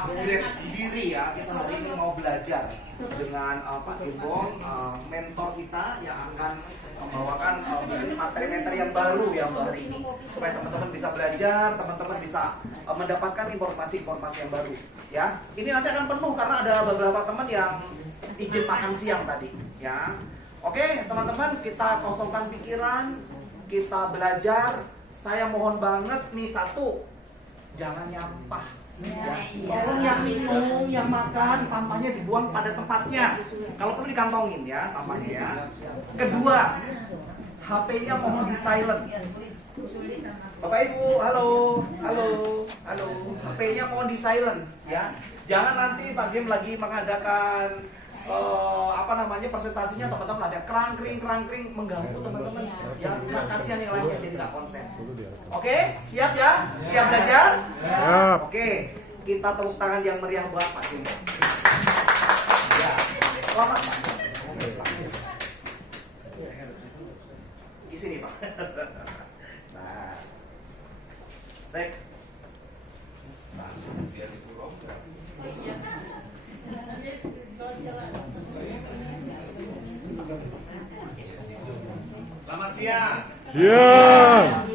upgrade diri ya. Kita hari ini mau belajar dengan Pak Gembong, mentor kita yang akan membawakan materi-materi yang baru hari ini, supaya teman-teman bisa belajar, teman-teman bisa mendapatkan informasi-informasi yang baru ya. Ini nanti akan penuh karena ada beberapa teman yang izin makan siang tadi ya. Oke teman-teman, kita kosongkan pikiran, kita belajar. Saya mohon banget nih, satu, jangan nyampah ya. Tolong yang minum, yang makan, sampahnya dibuang pada tempatnya. Kalau perlu dikantongin ya sampahnya ya. Kedua, HP-nya mohon di silent. Bapak Ibu, halo, HP-nya mohon di silent ya. Jangan nanti Pak Gem lagi mengadakan presentasinya, teman-teman ada kerang-kering mengganggu teman-teman ya, kasihan yang lainnya jadi nggak konsen. Oke, siap ya? Siap belajar? Oke, kita tepuk tangan yang meriah buat Pak Gem. Ya, selamat Pak. Di sini Pak. Nah, saya Selamat siang. Siang.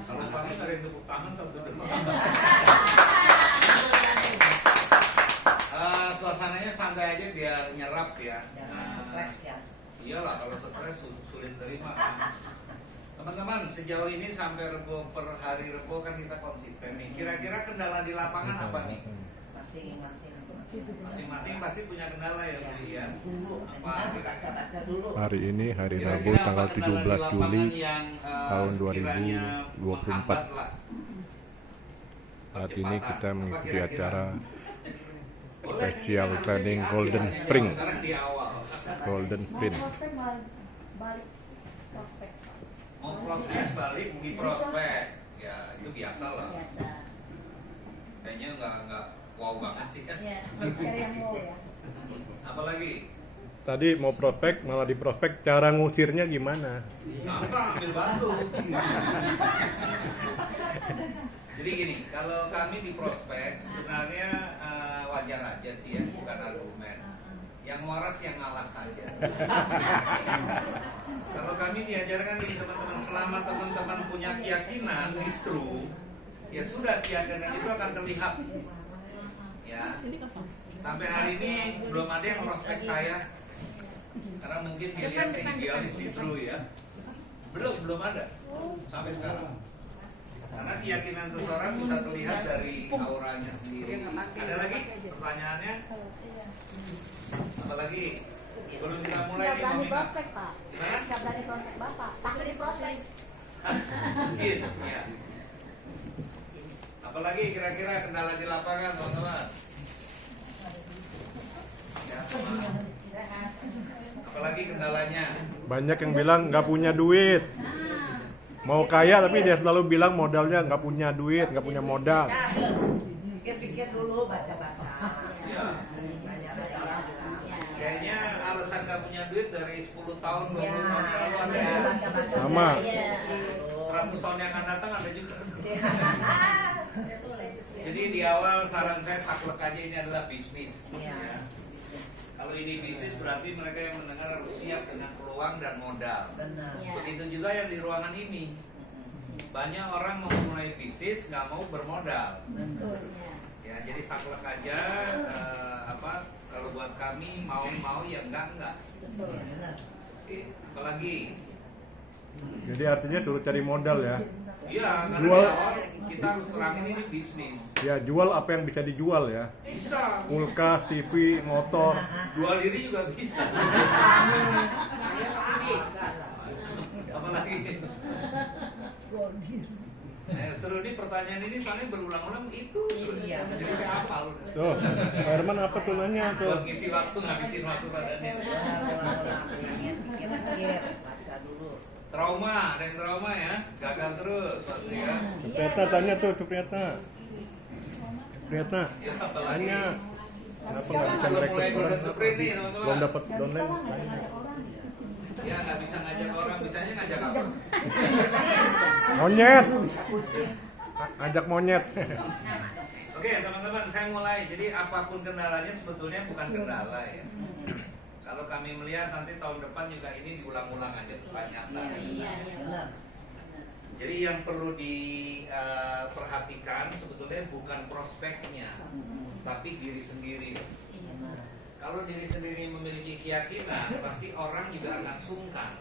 Selamat pagi, dari tepuk tangan satu dulu. Suasananya santai aja biar nyerap ya. Iyalah kalau stres sulit terima kan. Teman-teman, sejauh ini sampai Rebo per hari Rebo kan kita konsisten nih. Kira-kira kendala di lapangan apa nih? Masing-masing pasti punya kendala ya, Bu ya. Apa Hari ini hari Rabu tanggal 17 Juli tahun 2024. Saat ini kita mengikuti acara spesial training Golden Spring. Golden Spring. Mau prospek balik di prospek, ya itu biasa lah. Kayaknya nggak wow banget sih kan. Apalagi Tadi mau prospek malah di prospek, cara ngusirnya gimana? ambil batu. Jadi gini, kalau kami di prospek sebenarnya wajar aja sih ya, bukan argumen. Yang waras yang ngalah saja. Kalau kami diajarkan nih teman-teman, selama teman-teman punya keyakinan di true, ya sudah keyakinan itu akan terlihat. Ya, sampai hari ini belum ada yang prospek saya, karena mungkin dia lihat saya idealis di true ya. Belum ada sampai sekarang. Karena keyakinan seseorang bisa terlihat dari auranya sendiri. Ada lagi pertanyaannya? Apalagi belum kita mulai nih berani prospek Pak. Gimana? Nggak berani prospek Bapak. Takut di prospek. Mungkin ya. Apalagi kira-kira kendala di lapangan teman-teman? Ya, apalagi kendalanya? Banyak yang bilang nggak punya duit. Mau kaya tapi dia selalu bilang modalnya nggak punya duit, nggak punya modal. Pikir-pikir dulu, baca-baca. Ya. Kayaknya alasan nggak punya duit dari 10 tahun, 20 tahun yang lalu ada ya. Sama. 100 tahun yang akan datang ada juga. Jadi di awal saran saya saklek aja, ini adalah bisnis. Ya. Kalau ini bisnis berarti mereka yang mendengar harus siap dengan peluang dan modal. Begitu juga yang di ruangan ini. Banyak orang mau mulai bisnis nggak mau bermodal. Ya, jadi saklek aja. Kalau buat kami mau ya enggak. Apalagi? Jadi artinya suruh cari modal ya. Iya, karena Jual. di awal kita harus terangin ini bisnis. Ya jual apa yang bisa dijual ya. Bisa. Kulkas, TV, motor. Jual diri juga bisa. Apalagi? Seru nih pertanyaan ini soalnya berulang-ulang itu terus. Jadi saya hafal. Tuh, Pak Herman apa tuh nanya tuh? Buat ngisi waktu, ngabisin waktu pada ini. Baca dulu. Trauma, ada yang trauma ya? Gagal terus pasti ya. Supriyatna tanya tuh, Supriyatna. Supriyatna, Ya, apalagi? tanya. Kenapa nggak bisa Belum mulai merekrut golden orang? sprint nih teman-teman. Belum dapat downline. Tanya. Ya nggak bisa ngajak orang, bisanya ngajak apa? Monyet. Ajak monyet. Oke teman-teman, saya mulai. Jadi apapun kendalanya sebetulnya bukan kendala ya. Kalau kami melihat nanti tahun depan juga ini diulang-ulang aja pertanyaan. Benar. Jadi yang perlu diperhatikan sebetulnya bukan prospeknya, tapi diri sendiri. Kalau diri sendiri memiliki keyakinan, pasti orang juga akan sungkan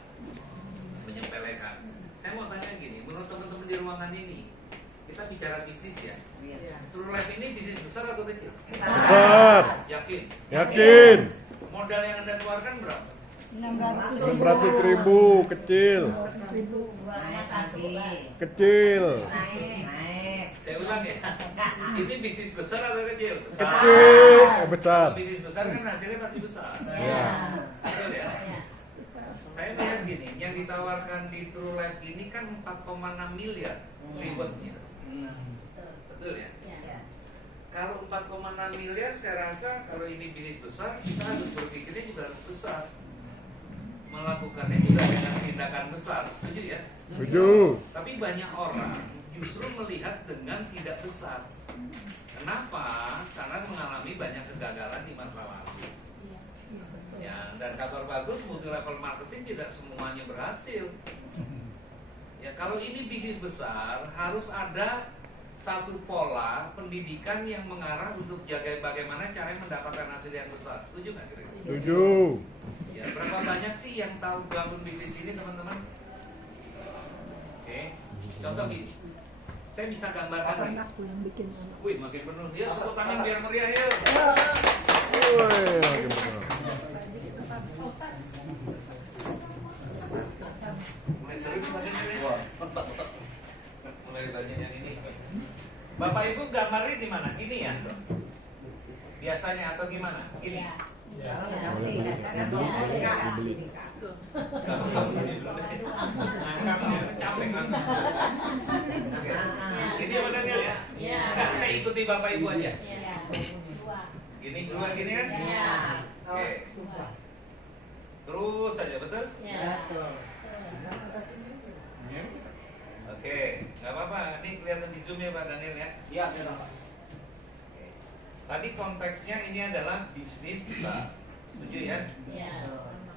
menyepelekan. Saya mau tanya gini, menurut teman-teman di ruangan ini, kita bicara bisnis ya. True Life ini bisnis besar atau kecil? Besar. Yakin? Yakin. Modal yang Anda keluarkan berapa? 600.000 kecil. Naik lagi. Kecil. Naik. Saya ulang ya. Ini bisnis besar atau kecil? Kecil. Besar. Kalau bisnis besar kan hasilnya pasti besar. Ya. Betul ya? Saya melihat gini, yang ditawarkan di True Life ini kan 4,6 miliar rewardnya. Betul ya? Kalau 4,6 miliar saya rasa kalau ini bisnis besar, kita harus berpikirnya juga harus besar. Melakukannya juga dengan tindakan besar, setuju ya? Setuju. Tapi banyak orang justru melihat dengan tidak besar. Kenapa? Karena mengalami banyak kegagalan di masa lalu. Ya, dan kabar bagus multi level marketing tidak semuanya berhasil. Ya, kalau ini bisnis besar harus ada satu pola pendidikan yang mengarah untuk jaga bagaimana cara mendapatkan hasil yang besar. Setuju nggak kira-kira? Setuju. Ya, berapa banyak sih yang tahu bangun bisnis ini teman-teman? Oke, contoh gini, saya bisa gambarkan nih. Wih, makin penuh. Ya, tepuk tangan biar meriah ya. Woi, lagi bener. Mulai seru nih bagian ini. Mulai bagian yang ini. Bapak Ibu gambarnya di mana? Gini ya? Biasanya atau gimana? Gini. Capek kan? Ini apa Daniel ya? Enggak, saya ikuti Bapak Ibu aja. Gini, dua gini kan? Oke. Terus saja, betul? Oke, nggak apa-apa. Ini kelihatan di zoom ya Pak Daniel ya? Iya, Pak. Tadi konteksnya ini adalah bisnis besar. Setuju ya?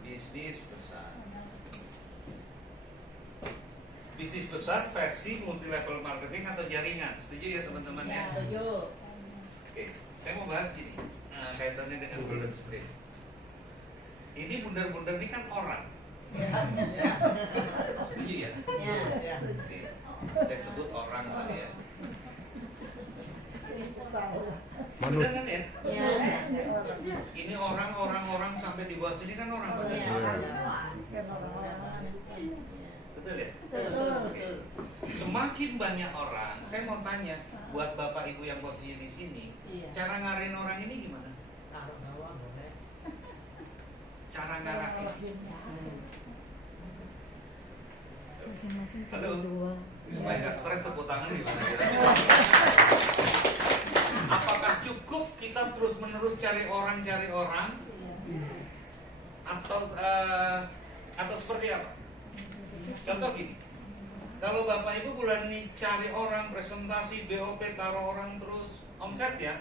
Bisnis besar. Bisnis besar versi multi level marketing atau jaringan. Setuju ya teman-teman ya? Oke, saya mau bahas gini. Nah, kaitannya dengan golden sprint. Ini bundar-bundar ini kan orang. Setuju ya? Oke. Saya sebut orang lah ya. Benar kan ya? Ini orang sampai dibuat sini kan orang pada. Betul ya? Oke. Semakin banyak orang, saya mau tanya buat Bapak Ibu yang posisinya di sini, cara ngarahin orang ini gimana? Cara ngarahin. Halo. Supaya nggak stres tepuk tangan gimana? Apakah cukup kita terus-menerus cari orang atau seperti apa? Contoh gini, kalau Bapak Ibu bulan ini cari orang, presentasi, BOP, taruh orang terus omset ya,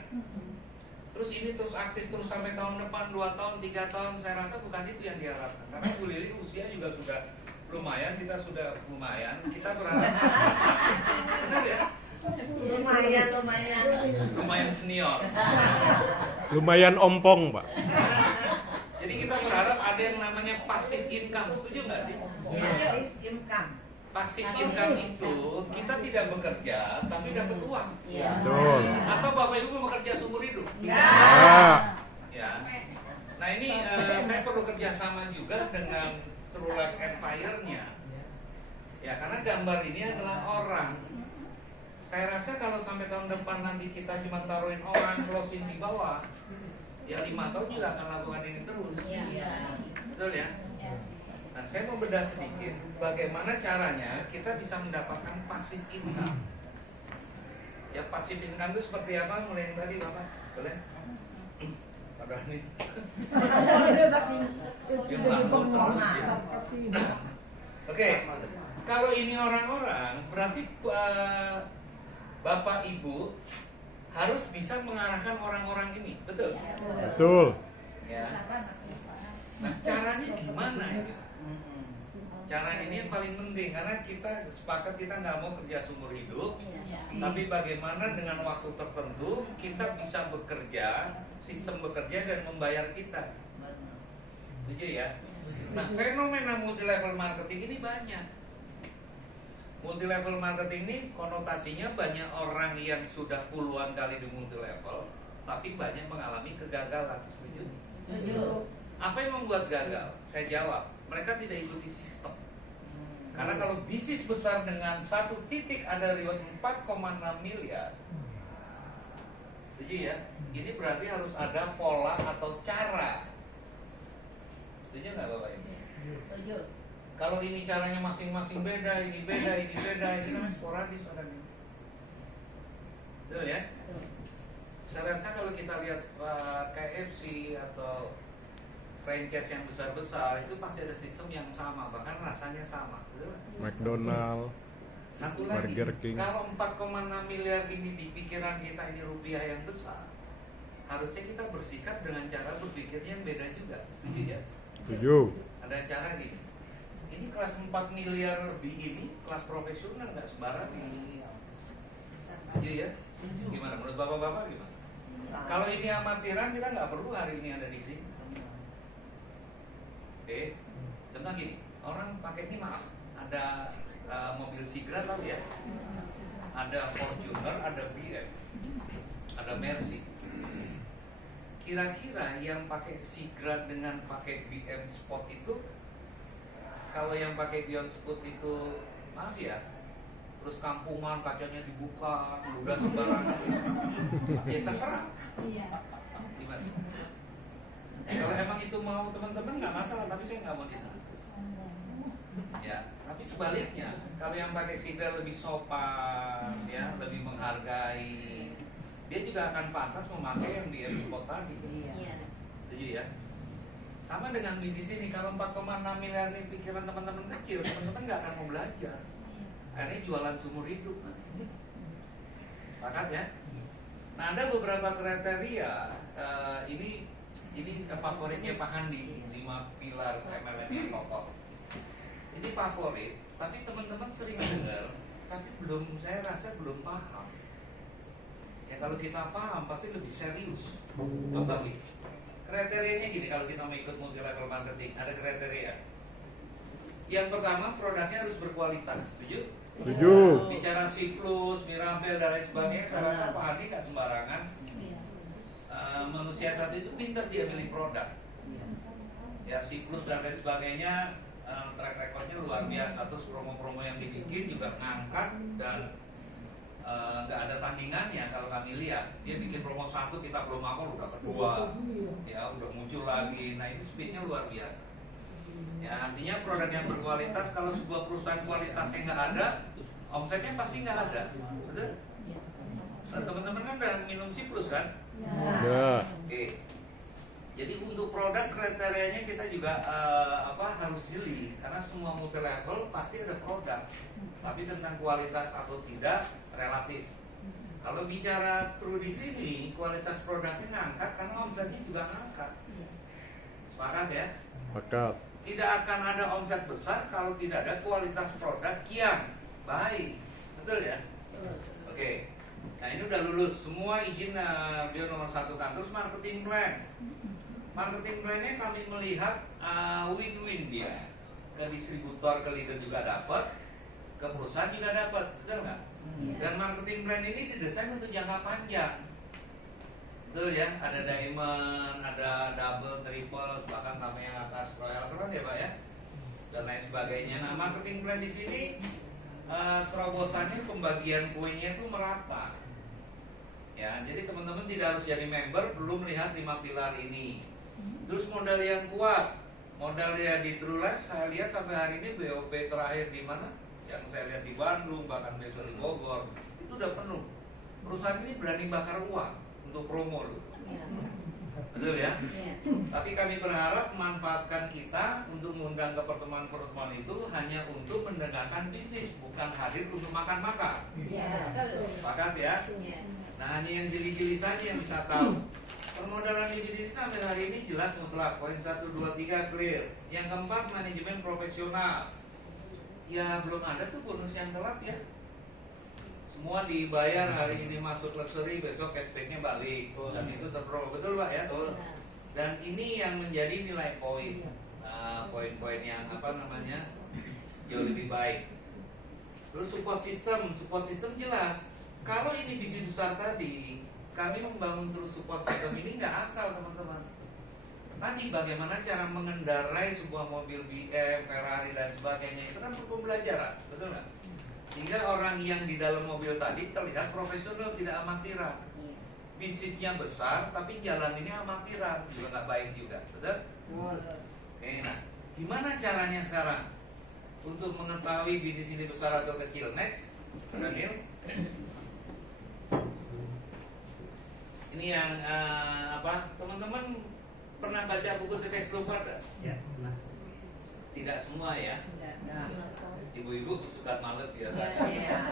terus ini terus aktif terus sampai tahun depan 2 tahun, 3 tahun, saya rasa bukan itu yang diharapkan. Karena Bu Lili usia juga sudah lumayan, kita sudah lumayan, kita berharap benar ya? Lumayan senior. Lumayan ompong, Pak. Jadi kita berharap ada yang namanya passive income. Setuju nggak sih? Passive income itu kita tidak bekerja tapi dapat uang. Betul. Atau Bapak Ibu bekerja seumur hidup? Ya. Ya. Nah ini saya perlu kerjasama juga dengan True Life Empire-nya. Ya karena gambar ini adalah orang. Saya rasa kalau sampai tahun depan nanti kita cuma taruhin orang closing di bawah, ya 5 tahun juga akan lakukan ini terus. Betul ya? Nah saya mau bedah sedikit bagaimana caranya kita bisa mendapatkan passive income. Ya passive income itu seperti apa? Mulai yang tadi Bapak, boleh? Ada nih. Yang Jadi lambung terus pesona. gitu. Oke, kalau ini orang-orang berarti Bapak Ibu harus bisa mengarahkan orang-orang ini, betul? Betul. Ya. Nah, caranya gimana ini? Cara ini yang paling penting karena kita sepakat kita nggak mau kerja seumur hidup, tapi bagaimana dengan waktu tertentu kita bisa bekerja, sistem bekerja dan membayar kita. Setuju ya? Nah, fenomena multi level marketing ini banyak. Multi level marketing ini konotasinya banyak orang yang sudah puluhan kali di multi level, tapi banyak mengalami kegagalan. Setuju? Apa yang membuat gagal? Saya jawab, mereka tidak ikuti sistem. Karena kalau bisnis besar dengan satu titik ada reward 4,6 miliar, setuju ya? Ini berarti harus ada pola atau cara. Setuju nggak Bapak Ibu? Setuju. Kalau ini caranya masing-masing beda, ini beda, ini beda, ini namanya sporadis orang ini. Betul ya? Saya rasa kalau kita lihat KFC atau franchise yang besar-besar itu pasti ada sistem yang sama, bahkan rasanya sama, betul? McDonald, Satu lagi, Burger King. kalau 4,6 miliar ini di pikiran kita ini rupiah yang besar, harusnya kita bersikap dengan cara berpikirnya yang beda juga, setuju ya? Setuju. Ada cara gini, ini kelas 4 miliar lebih ini kelas profesional nggak sembarangan, setuju ya? Gimana menurut bapak-bapak gimana? Kalau ini amatiran kita nggak perlu hari ini ada di sini. Oke, contoh gini, orang pakai ini maaf, ada mobil Sigra tahu ya, ada Fortuner, ada BM, ada Mercy. Kira-kira yang pakai Sigra dengan pakai BM Sport itu, kalau yang pakai BM Sport itu, maaf ya, terus kampungan kacanya dibuka, ludah sembarangan, ya terserah. Gimana? Kalau emang itu mau teman-teman nggak masalah, tapi saya nggak mau di sana. Ya, tapi sebaliknya, kalau yang pakai Sigra lebih sopan, ya, lebih menghargai, dia juga akan pantas memakai yang BM Sport tadi. Setuju ya? Sama dengan bisnis ini, kalau 4,6 miliar ini pikiran teman-teman kecil, teman-teman nggak akan mau belajar. Akhirnya jualan seumur hidup. Sepakat ya? Nah, ada beberapa kriteria ini favoritnya Pak Handi, 5 pilar MLM yang kokoh. Ini favorit, tapi teman-teman sering dengar, tapi saya rasa belum paham. Ya kalau kita paham pasti lebih serius. Contoh nih, kriterianya gini kalau kita mau ikut multi level marketing, ada kriteria. Yang pertama produknya harus berkualitas, setuju? Setuju. Bicara siklus, Mirabel dan lain sebagainya, saya rasa Pak Handi nggak sembarangan. Manusia satu itu pintar dia milih produk. Ya siklus dan lain sebagainya, track recordnya luar biasa. Terus promo-promo yang dibikin juga ngangkat dan nggak ada tandingannya. Kalau kami lihat dia bikin promo 1 kita belum apa udah kedua, ya udah muncul lagi. Nah itu speednya luar biasa. Ya artinya produk yang berkualitas. Kalau sebuah perusahaan kualitasnya nggak ada, omsetnya pasti nggak ada, betul? Nah, teman-teman kan udah minum siklus kan? Ya. Oke. Jadi untuk produk kriterianya kita juga harus jeli karena semua multi level pasti ada produk. Tapi tentang kualitas atau tidak relatif. Kalau bicara true di sini kualitas produknya ngangkat karena omsetnya juga ngangkat. Sepakat ya? Sepakat. Tidak akan ada omset besar kalau tidak ada kualitas produk yang baik. Betul ya? Oke. Nah ini udah lulus semua izin bio nomor 1 kan. Terus marketing plan. Marketing plan-nya kami melihat win-win dia. Ke distributor, ke leader juga dapat, ke perusahaan juga dapat, betul nggak? Dan marketing plan ini didesain untuk jangka panjang. Betul ya? Ada diamond, ada double, triple, bahkan kami yang atas royal keren ya Pak ya, dan lain sebagainya. Nah marketing plan di sini terobosannya pembagian kuenya itu merata. Ya, jadi teman-teman tidak harus jadi member belum melihat 5 pilar ini. Terus modal yang kuat, modal ya di True Life saya lihat sampai hari ini BOP terakhir di mana? Yang saya lihat di Bandung, bahkan besok di Bogor, itu udah penuh. Perusahaan ini berani bakar uang untuk promo loh. Betul ya? Tapi kami berharap manfaatkan kita untuk mengundang ke pertemuan-pertemuan itu hanya untuk mendengarkan bisnis, bukan hadir untuk makan-makan. Sepakat ya? Nah, hanya yang jeli-jeli saja yang bisa tahu. Permodalan di bisnis sampai hari ini jelas mutlak. Poin 1, 2, 3 clear. Yang keempat, manajemen profesional. Ya belum ada tuh bonus yang telat ya. Semua dibayar, hari ini masuk luxury, besok cashbacknya balik. Dan itu terprogam, betul Pak ya? Dan ini yang menjadi nilai poin. Poin-poin yang apa namanya jauh lebih baik. Terus support system jelas. Kalau ini bisnis besar tadi, kami membangun terus support system ini nggak asal teman-teman. Tadi bagaimana cara mengendarai sebuah mobil BM, Ferrari dan sebagainya itu kan perlu pembelajaran, betul nggak? Sehingga orang yang di dalam mobil tadi terlihat profesional, tidak amatiran. Bisnisnya besar, tapi jalan ini amatiran, juga nggak baik juga, betul? Oke, nah, gimana caranya sekarang untuk mengetahui bisnis ini besar atau kecil? Next, Daniel. Ini yang apa? Teman-teman pernah baca buku The Cash Flow pada? Ya, pernah. Tidak semua ya. Ibu-ibu suka males biasanya.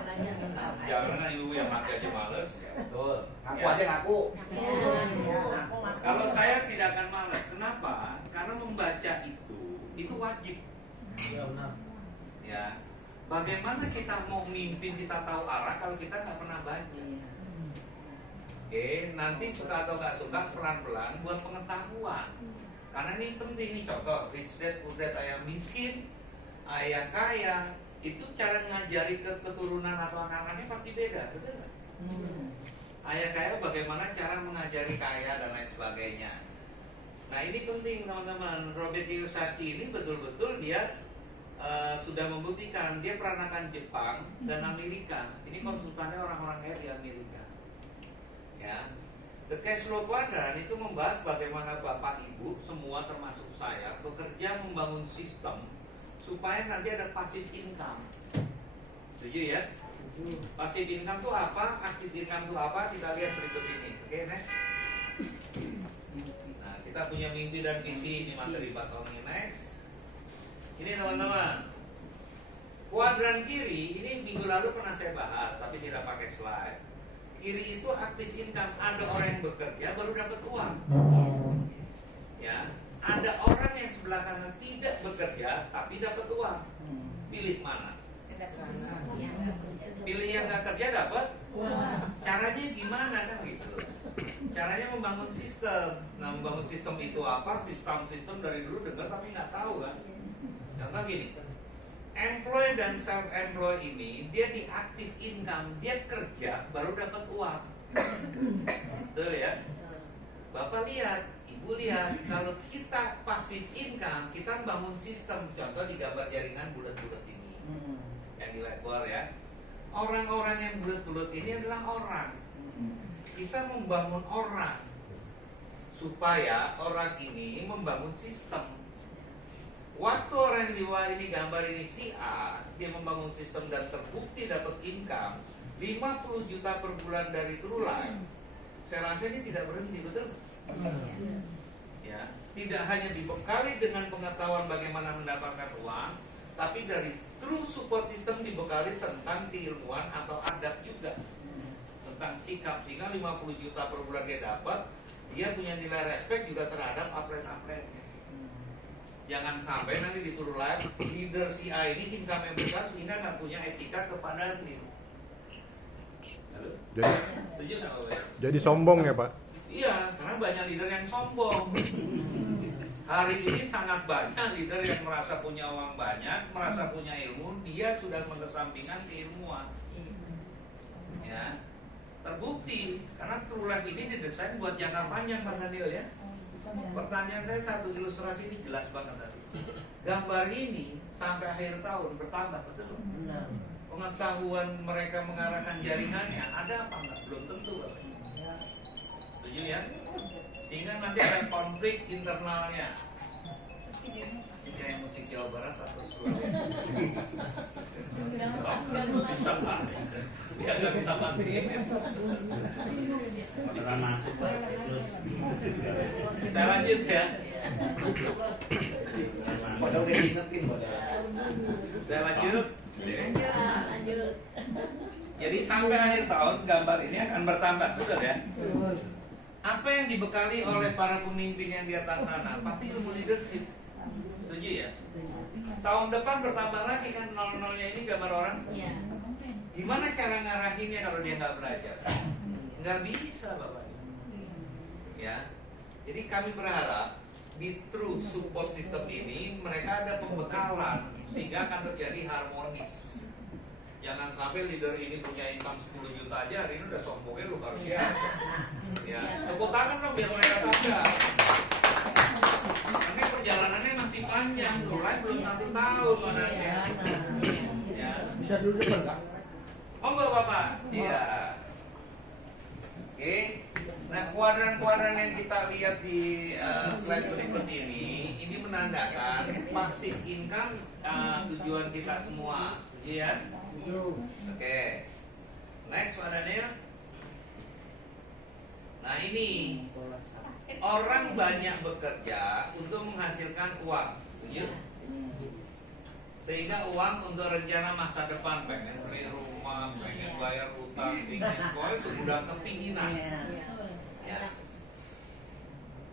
Jangan ibu yang mati aja males. Betul. Ngaku Ya. aja ngaku. Kalau saya tidak akan males. Kenapa? Karena membaca itu wajib. Ya benar. Ya. Bagaimana kita mau mimpin, kita tahu arah kalau kita nggak pernah baca? Oke, nanti suka atau nggak suka pelan-pelan buat pengetahuan. Karena ini penting nih, contoh rich dad, poor dad, ayah miskin, ayah kaya, itu cara ngajari ke keturunan atau anak-anaknya pasti beda, betul nggak? Ayah kaya bagaimana cara mengajari kaya dan lain sebagainya. Nah ini penting teman-teman. Robert Kiyosaki ini betul-betul dia sudah membuktikan dia peranakan Jepang dan Amerika. Ini konsultannya orang-orang kaya di Amerika. Ya, The Cash Flow Quadrant itu membahas bagaimana Bapak Ibu semua termasuk saya bekerja membangun sistem supaya nanti ada passive income. Setuju ya? Passive income itu apa? Active income itu apa? Kita lihat berikut ini. Oke, next. Nah, kita punya mimpi dan visi ini materi 4 tahun ini. Next. Ini teman-teman. Kuadran kiri ini minggu lalu pernah saya bahas tapi tidak pakai slide. Kiri itu aktif income, ada orang yang bekerja baru dapat uang. Ya, ada orang yang sebelah kanan tidak bekerja tapi dapat uang. Pilih mana? Pilih yang nggak kerja dapat. Caranya gimana kan gitu? Caranya membangun sistem. Nah, membangun sistem itu apa? Sistem dari dulu dengar tapi nggak tahu kan? Contoh gini. Employee dan self-employed ini dia di active income, dia kerja baru dapat uang. Betul ya? Bapak lihat, Ibu lihat, kalau kita passive income, kita bangun sistem. Contoh di gambar jaringan bulat-bulat ini, yang di lebar ya. Orang-orang yang bulat-bulat ini adalah orang. Kita membangun orang supaya orang ini membangun sistem. Waktu orang di bawah ini gambar ini si A, dia membangun sistem dan terbukti dapat income 50 juta per bulan dari True Life. Saya rasa ini tidak berhenti, betul? Ya, tidak hanya dibekali dengan pengetahuan bagaimana mendapatkan uang, tapi dari True Support System dibekali tentang keilmuan atau adab juga, tentang sikap. Sehingga 50 juta per bulan dia dapat, dia punya nilai respect juga terhadap upline-upline-nya. Jangan sampai nanti di True Life leader si A ini income yang besar sehingga nggak punya etika kepada Neil. Setuju nggak Pak? Jadi sombong ya Pak? Iya, karena banyak leader yang sombong. Hari ini sangat banyak leader yang merasa punya uang banyak, merasa punya ilmu, dia sudah mengesampingkan keilmuan. Ya, terbukti karena True Life ini didesain buat jangka panjang Pak Daniel ya. Pertanyaan saya satu ilustrasi ini jelas banget tadi. Gambar ini sampai akhir tahun bertambah, betul? Pengetahuan mereka mengarahkan jaringannya ada apa enggak? Belum tentu, Bapak. Setuju ya? Sehingga nanti ada konflik internalnya. kayak musik Jawa Barat atau Sulawesi. Bisa Pak. Dia nggak bisa matiin. Beneran masuk Pak. Terus Saya lanjut ya. Padahal udah diingetin padahal. Saya lanjut. Lanjut. Jadi sampai akhir tahun gambar ini akan bertambah, betul ya? Apa yang dibekali oleh para pemimpin yang di atas sana? Pasti ilmu leadership. Setuju ya? Tahun depan bertambah lagi kan nol-nolnya ini gambar orang. Iya. Gimana cara ngarahinnya kalau dia nggak belajar? Nggak bisa Bapak. Ya. Jadi kami berharap di True Support System ini mereka ada pembekalan sehingga akan terjadi harmonis. Jangan sampai leader ini punya income 10 juta aja, hari ini udah sombongnya luar biasa. Ya, tepuk tangan dong biar mereka sadar. Karena perjalanannya masih panjang, mulai belum tentu tahu mananya. Ya. bisa dulu depan Kak. Monggo Bapak. Iya. Oke. Nah, kuadran-kuadran yang kita lihat di slide berikut ini menandakan passive income tujuan kita semua. Setuju ya? Oke. Next Pak Daniel. Nah ini orang banyak bekerja untuk menghasilkan uang, setuju? Sehingga uang untuk rencana masa depan, pengen beli rumah, pengen bayar utang, ingin pokoknya sudah kepinginan. Ya.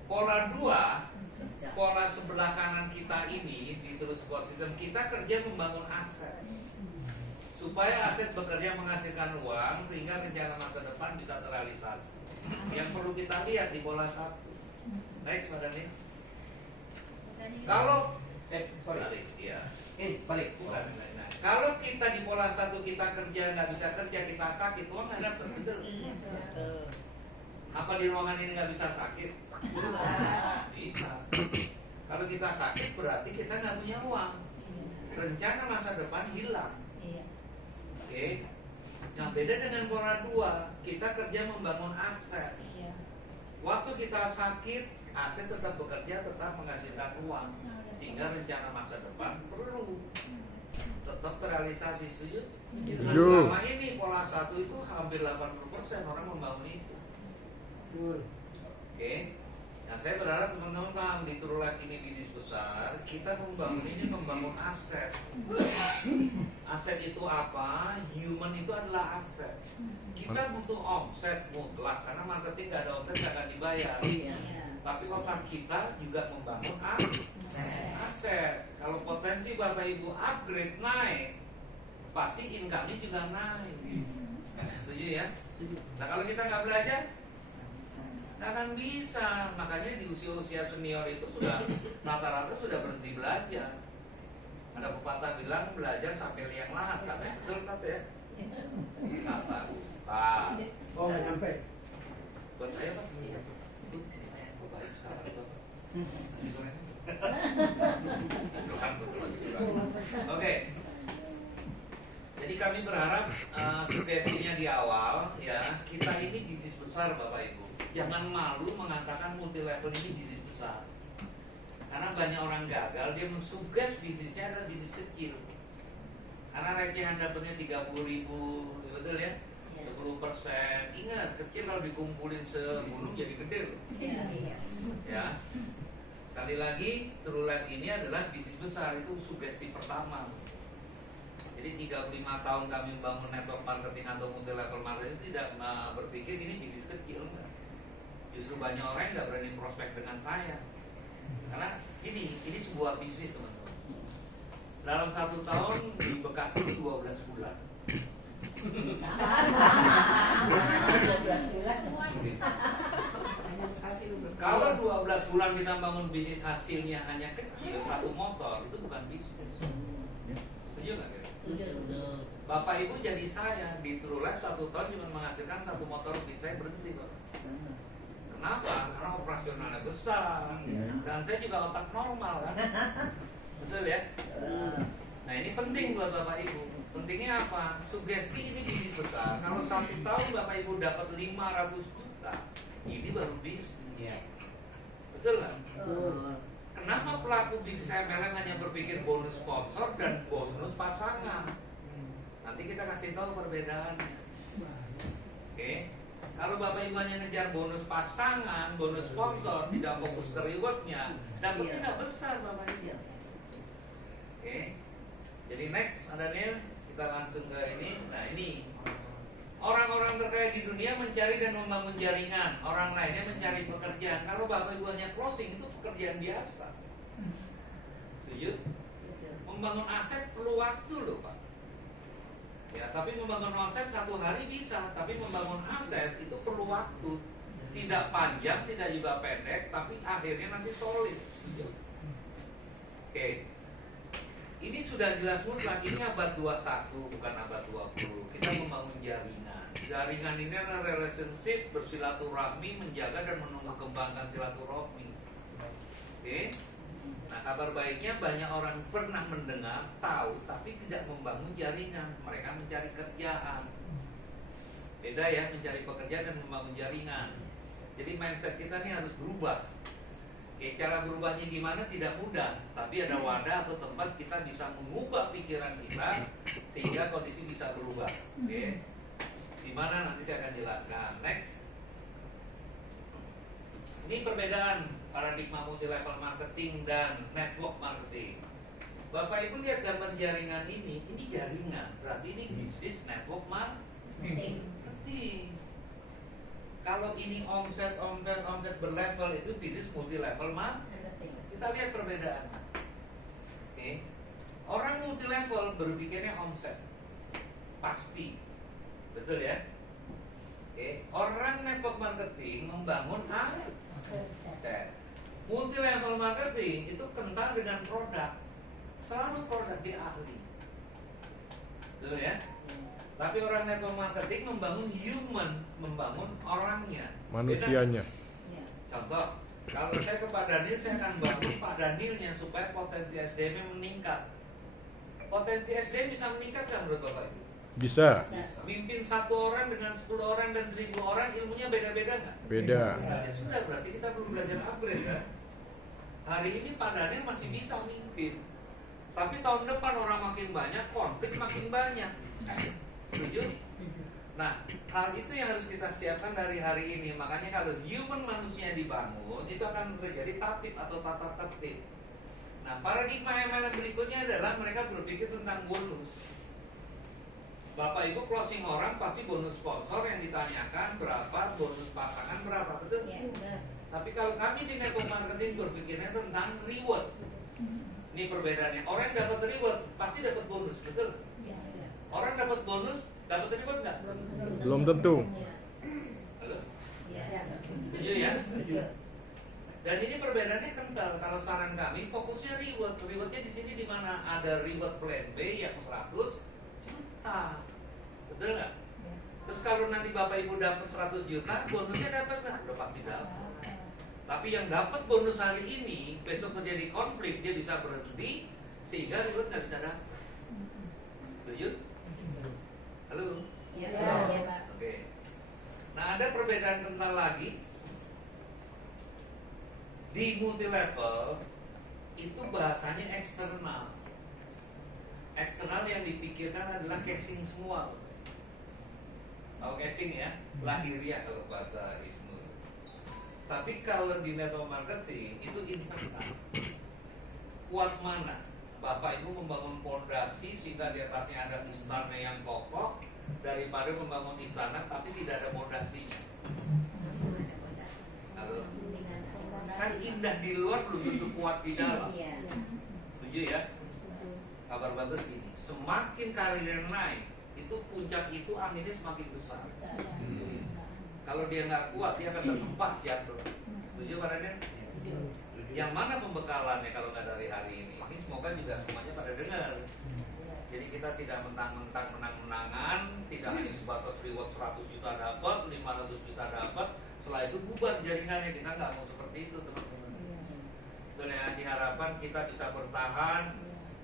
Pola 2, pola sebelah kanan kita ini di terus support system kita kerja membangun aset. Supaya aset bekerja menghasilkan uang sehingga rencana masa depan bisa terrealisasi. Yang perlu kita lihat di pola 1. Next Pak Daniel. Kalau balik, iya. Balik. Nah, kalau kita di pola 1 kita kerja nggak bisa kerja, kita sakit, uang nggak dapat, betul? Apa di ruangan ini nggak bisa sakit? Bisa. Kalau kita sakit berarti kita nggak punya uang. Rencana masa depan hilang. Oke. Nah beda dengan pola 2, kita kerja membangun aset. Waktu kita sakit, aset tetap bekerja, tetap menghasilkan uang, sehingga rencana masa depan perlu tetap terrealisasi. Setuju? Nah, selama ini pola 1 itu hampir 80% orang membangun itu. Oke. Nah saya berharap teman-teman paham di True Life ini bisnis besar, kita membangun ini membangun aset. Aset itu apa? Human itu adalah aset. Kita butuh omset mutlak karena marketing nggak ada omset nggak akan dibayar. Tapi otak kita juga membangun aset. Kalau potensi Bapak Ibu upgrade naik, pasti income-nya juga naik. Setuju ya? Nah kalau kita nggak belajar, nggak akan bisa. Makanya di usia-usia senior itu sudah rata-rata sudah berhenti belajar. Ada pepatah bilang belajar sampai liang lahat, katanya betul kata ya? Kata Ustaz. Oh nggak nyampe. Buat saya Pak. Oh, baik sekali Bapak. Nasi gorengnya. Oke. Jadi kami berharap sugestinya di awal ya, kita ini bisnis besar Bapak Ibu. Jangan malu mengatakan multi level ini bisnis besar. Karena banyak orang gagal, dia mensuges bisnisnya adalah bisnis kecil. Karena recehan dapatnya 30.000, betul ya? 10%. Ingat, kecil kalau dikumpulin segunung jadi gede loh. Ya. Sekali lagi, True Life ini adalah bisnis besar, itu sugesti pertama. Jadi 35 tahun kami membangun network marketing atau multi level marketing tidak berpikir ini bisnis kecil, enggak. Justru banyak orang yang nggak berani prospek dengan saya. Karena ini sebuah bisnis teman-teman. Dalam 1 tahun di Bekasi 12 bulan. Kalau 12 bulan kita bangun bisnis hasilnya hanya kecil, 1 motor, itu bukan bisnis. Setuju nggak kira? Bapak Ibu jadi saya di True Life 1 tahun cuma menghasilkan 1 motor beat, saya berhenti Pak. Kenapa? Karena operasionalnya besar dan saya juga otak normal kan. Betul ya? Nah ini penting buat Bapak Ibu. Pentingnya apa? Sugesti ini bisnis besar. Kalau 1 tahun Bapak Ibu dapat 500 juta, ini baru bisnis. Betul nggak? Kenapa pelaku bisnis MLM hanya berpikir bonus sponsor dan bonus pasangan? Nanti kita kasih tahu perbedaannya. Oke. Kalau Bapak Ibu hanya ngejar bonus pasangan, bonus sponsor, tidak fokus ke rewardnya, dampaknya tidak besar Bapak Ibu. Oke. Jadi next, Daniel, kita langsung ke ini. Nah ini, orang-orang terkaya di dunia mencari dan membangun jaringan. Orang lainnya mencari pekerjaan. Kalau Bapak Ibu hanya closing, itu pekerjaan biasa. Setuju? Membangun aset perlu waktu loh Pak. Ya, tapi membangun aset 1 hari bisa, tapi membangun aset itu perlu waktu. Tidak panjang, tidak juga pendek, tapi akhirnya nanti solid. Setuju? Oke. Ini sudah jelas mutlak, ini abad 21 bukan abad 20. Kita membangun jaringan. Jaringan ini adalah relationship, bersilaturahmi, menjaga dan mengembangkan silaturahmi. Oke. Nah, kabar baiknya banyak orang pernah mendengar, tahu, tapi tidak membangun jaringan. Mereka mencari kerjaan. Beda ya, mencari pekerjaan dan membangun jaringan. Jadi mindset kita ini harus berubah. Oke, cara berubahnya gimana tidak mudah, tapi ada wadah atau tempat kita bisa mengubah pikiran kita sehingga kondisi bisa berubah. Oke, di mana nanti saya akan jelaskan. Next, ini perbedaan paradigma multi level marketing dan network marketing. Bapak Ibu lihat gambar jaringan ini jaringan, berarti ini bisnis network marketing. Kalau ini omset berlevel itu bisnis multi level marketing. Kita lihat perbedaannya. Oke. Orang multi level berpikirnya omset. Pasti. Betul ya? Oke. Orang network marketing membangun aset. Multi level marketing itu kental dengan produk. Selalu produk dia ahli. Betul ya? Tapi orang network marketing membangun human, membangun orangnya, manusianya. Ya. Contoh, kalau saya ke Pak Daniel, saya akan bangun Pak Danielnya supaya potensi SDM-nya meningkat. Potensi SDM bisa meningkat nggak menurut Bapak Ibu? Bisa. Mimpin 1 orang dengan 10 orang dan 1000 orang, ilmunya beda-beda nggak? Beda. Ya sudah, berarti kita perlu belajar upgrade kan? Hari ini Pak Daniel masih bisa mimpin, tapi tahun depan orang makin banyak, konflik makin banyak. Setuju? Nah, hal itu yang harus kita siapkan dari hari ini. Makanya kalau human manusia dibangun, itu akan terjadi tatib atau tata tertib. Nah, paradigma MLM berikutnya adalah mereka berpikir tentang bonus. Bapak Ibu closing orang pasti bonus sponsor yang ditanyakan berapa, bonus pasangan berapa, betul? Ya, benar. Tapi kalau kami di network marketing berpikirnya tentang reward. Ini perbedaannya. Orang yang dapat reward pasti dapat bonus, betul? Orang dapat bonus, dapat reward nggak? Belum tentu. Halo? Ya. Setuju ya? Dan ini perbedaannya kental. Kalau saran kami, fokusnya reward. Rewardnya di sini di mana ada reward plan B yang 100 juta, betul nggak? Terus kalau nanti Bapak Ibu dapat 100 juta, bonusnya dapat nggak? Udah pasti dapat. Tapi yang dapat bonus hari ini, besok terjadi konflik, dia bisa berhenti sehingga reward nggak bisa dapat. Setuju? Halo? Ya, Pak. Oke. Nah, ada perbedaan kental lagi. Di multi level itu bahasanya eksternal. Eksternal yang dipikirkan adalah casing semua. Tahu casing ya? Lahiriah kalau bahasa Ismu. Tapi kalau di network marketing itu internal. Kuat mana? Bapak Ibu membangun fondasi sehingga di atasnya ada istana yang kokoh daripada membangun istana tapi tidak ada fondasinya. Halo? Kan indah di luar belum tentu kuat di dalam. Iya. Setuju ya? Kabar bagus ini. Semakin karirnya naik, itu puncak itu anginnya semakin besar. Kalau dia nggak kuat, dia akan terhempas jatuh. Setuju Pak Daniel? Yang mana pembekalannya kalau nggak dari hari ini? Ini semoga juga semuanya pada dengar. Jadi kita tidak mentang-mentang menang-menangan, tidak hanya sebatas reward 100 juta dapat, 500 juta dapat, setelah itu bubar jaringannya. Kita nggak mau seperti itu teman-teman. Dan yang diharapkan kita bisa bertahan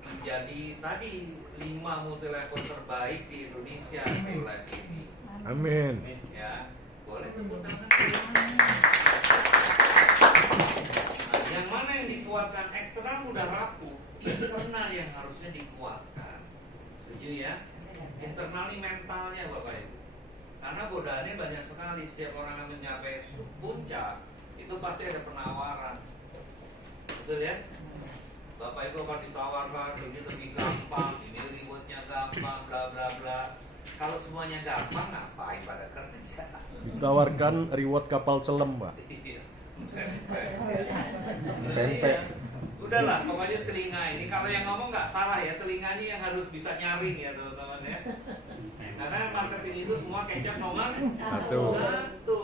menjadi tadi 5 multi level terbaik di Indonesia di Live TV. Amin. Ya, boleh tepuk tangan. Yang mana yang dikuat mendapatkan eksternal mudah rapuh, internal yang harusnya dikuatkan. Setuju ya? Internal ini mentalnya Bapak Ibu. Karena godaannya banyak sekali. Setiap orang yang mencapai puncak itu pasti ada penawaran. Betul ya? Bapak Ibu akan ditawarkan ini lebih gampang, ini rewardnya gampang, bla bla bla. Kalau semuanya gampang, ngapain pada kerja? Ditawarkan reward kapal selam, Pak. Iya. Pempek. Udahlah, pokoknya telinga ini kalau yang ngomong nggak salah ya, telinganya yang harus bisa nyaring ya teman-teman ya. Karena marketing itu semua kecap nomor Satu. satu.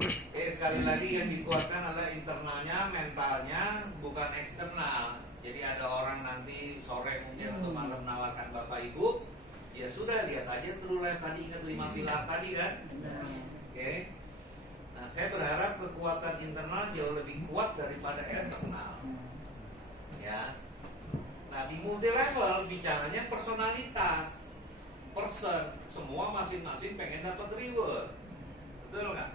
Oke, sekali lagi yang dikuatkan adalah internalnya, mentalnya, bukan eksternal. Jadi ada orang nanti sore mungkin atau malam menawarkan Bapak Ibu, ya sudah lihat aja True Life tadi, ingat 5 pilar tadi kan? Oke. Nah, saya berharap kekuatan internal jauh lebih kuat daripada eksternal. Ya. Nah, di multi level bicaranya personalitas. Person, semua masing-masing pengen dapat reward. Betul nggak?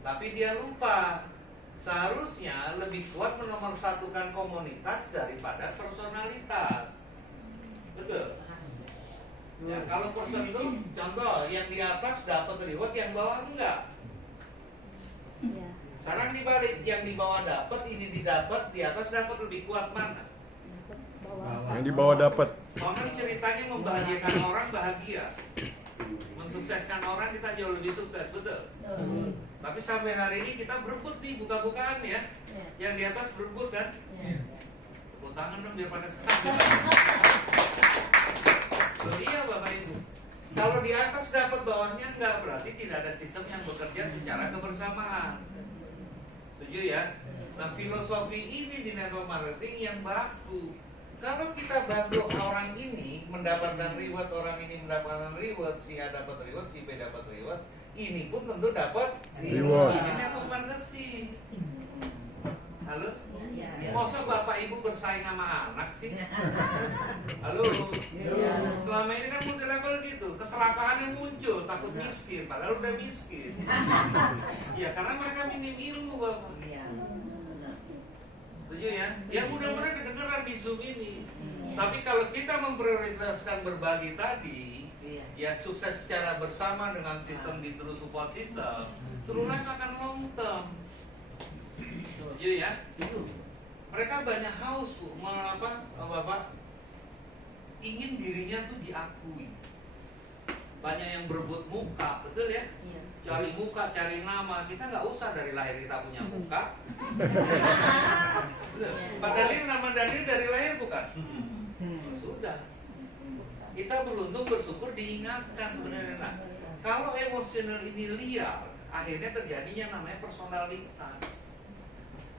Tapi dia lupa, seharusnya lebih kuat menomorsatukan komunitas daripada personalitas. Betul? Ya, kalau person itu contoh yang di atas dapat reward, yang bawah enggak. Sekarang dibalik, yang di bawah dapat, ini didapat, di atas dapat, lebih kuat mana? Yang di bawah dapat. Orang ceritanya membahagiakan orang bahagia, mensukseskan orang kita jauh lebih sukses, betul? Tapi sampai hari ini kita berebut nih, buka-bukaan ya. Yang di atas berebut kan? Tepuk tangan dong biar pada senang. Loh iya Bapak Ibu. Kalau di atas dapat, bawahnya enggak, berarti tidak ada sistem yang bekerja secara kebersamaan. Setuju ya? Nah, filosofi ini di network marketing yang baku. Kalau kita bantu orang ini mendapatkan reward, orang ini mendapatkan reward, si A dapat reward, si B dapat reward, ini pun tentu dapat Reward. Ini network marketing. Halo? Masa Bapak Ibu bersaing sama anak sih? Halo? Selama ini kan multi level gitu, keserakahan yang muncul, takut miskin, padahal udah miskin. Ya karena mereka minim ilmu Bapak. Setuju ya? Ya mudah-mudahan kedengeran di Zoom ini. Tapi kalau kita memprioritaskan berbagi tadi, ya sukses secara bersama dengan sistem di True Support System, True Life akan long term. Setuju ya? Mereka banyak haus Bu, Bapak ingin dirinya tuh diakui. Banyak yang berebut muka, betul ya? Cari muka, cari nama. Kita nggak usah dari lahir kita punya muka. Pak Daniel, nama Daniel dari lahir bukan? Sudah. Kita beruntung bersyukur diingatkan sebenarnya. Nah, kalau emosional ini liar, akhirnya terjadinya namanya personalitas.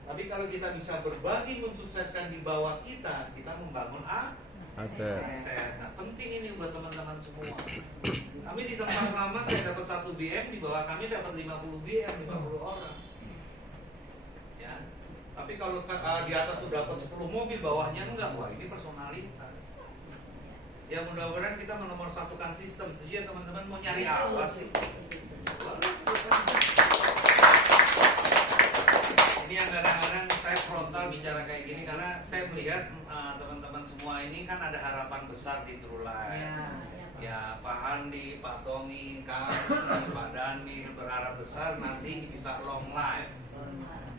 Tapi kalau kita bisa berbagi mensukseskan di bawah kita membangun aset. Nah, penting ini buat teman-teman semua. Kami di tempat lama saya dapat 1 BM, di bawah kami dapat 50 BM, 50 orang. Ya. Tapi kalau di atas sudah dapat 10 mobil, bawahnya enggak, wah ini personalitas. Ya mudah-mudahan kita menomorsatukan sistem. Setuju ya teman-teman, mau nyari apa sih? Ini yang kadang-kadang saya frontal bicara kayak gini karena saya melihat teman-teman semua ini kan ada harapan besar di True Life. Ya Pak Handi, Pak Tony, kami, Pak Dani berharap besar nanti bisa long life.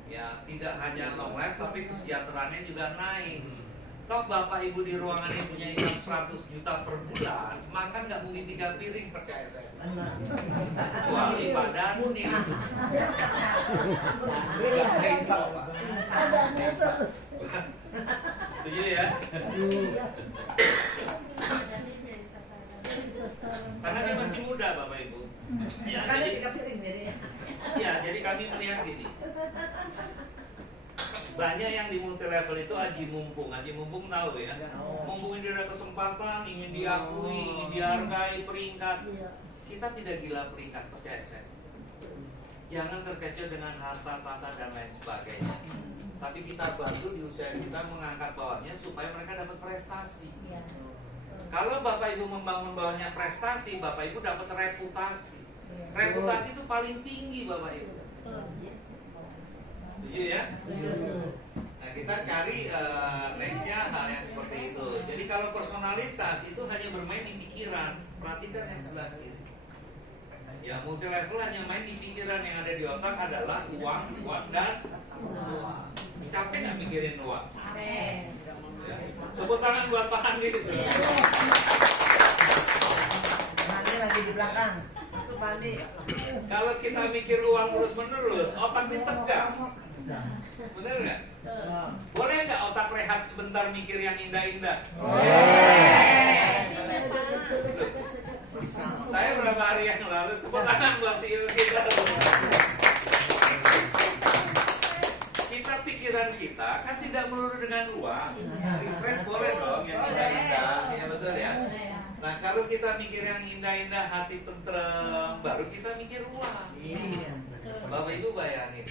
Ya tidak hanya long life tapi kesejahteraannya juga naik. Toh Bapak Ibu di ruangan ini punya income 100 juta per bulan, makan nggak mungkin 3 piring, percaya saya. Kecuali Pak Dani. Setuju ya? Karena dia masih muda Bapak Ibu. Jadi kami melihat gini. Banyak yang di multi level itu aji mumpung tahu ya. Mumpung ini ada kesempatan, ingin diakui, ingin dihargai peringkat. Kita tidak gila peringkat, percaya saya. Jangan terkecoh dengan harta, tahta dan lain sebagainya. Tapi kita bantu di usia kita mengangkat bawahnya supaya mereka dapat prestasi. Kalau Bapak Ibu membangun bawahnya prestasi, Bapak Ibu dapat reputasi. Reputasi itu paling tinggi Bapak Ibu. Setuju ya? Nah, kita cari nextnya hal yang seperti itu. Jadi kalau personalitas itu hanya bermain di pikiran. Perhatikan yang sebelah kiri. Ya, multi level hanya main di pikiran. Yang ada di otak adalah uang, dan uang. Capek nggak mikirin uang? Ya. Tepuk tangan buat Pak Andi gitu. Mandi lagi di belakang. Masuk mandi. Kalau kita mikir uang terus menerus, otak ini tegang. Bener nggak? Boleh nggak otak rehat sebentar mikir yang indah-indah? Saya berapa hari yang lalu tepuk tangan buat si Ilmu kita. Kita pikiran kita kan tidak melulu dengan uang. Refresh boleh dong yang indah-indah, ya betul ya. Nah kalau kita mikir yang indah-indah, hati tentrem, baru kita mikir uang. Bapak Ibu bayangin,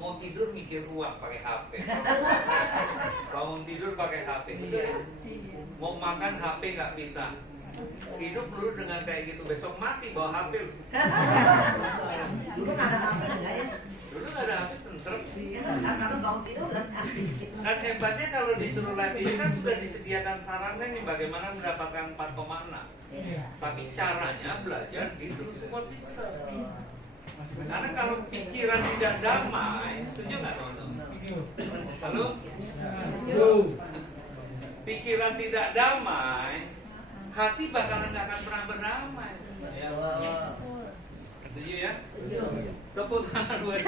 mau tidur mikir uang pakai HP, bangun tidur pakai HP, betul ya? Mau makan HP nggak bisa. Hidup dulu dengan kayak gitu, besok mati bawa HP. Dulu nggak ada HP enggak ya? Dulu nggak ada HP, tentrem. Kalau bangun tidur udah. Dan hebatnya kalau di True Life ini kan sudah disediakan sarannya nih bagaimana mendapatkan 4,6. Tapi caranya belajar di True Support System. Karena kalau pikiran tidak damai, setuju nggak teman-teman? Halo? Pikiran tidak damai, hati bakalan nggak akan pernah berdamai. Setuju ya? Tepuk tangan buat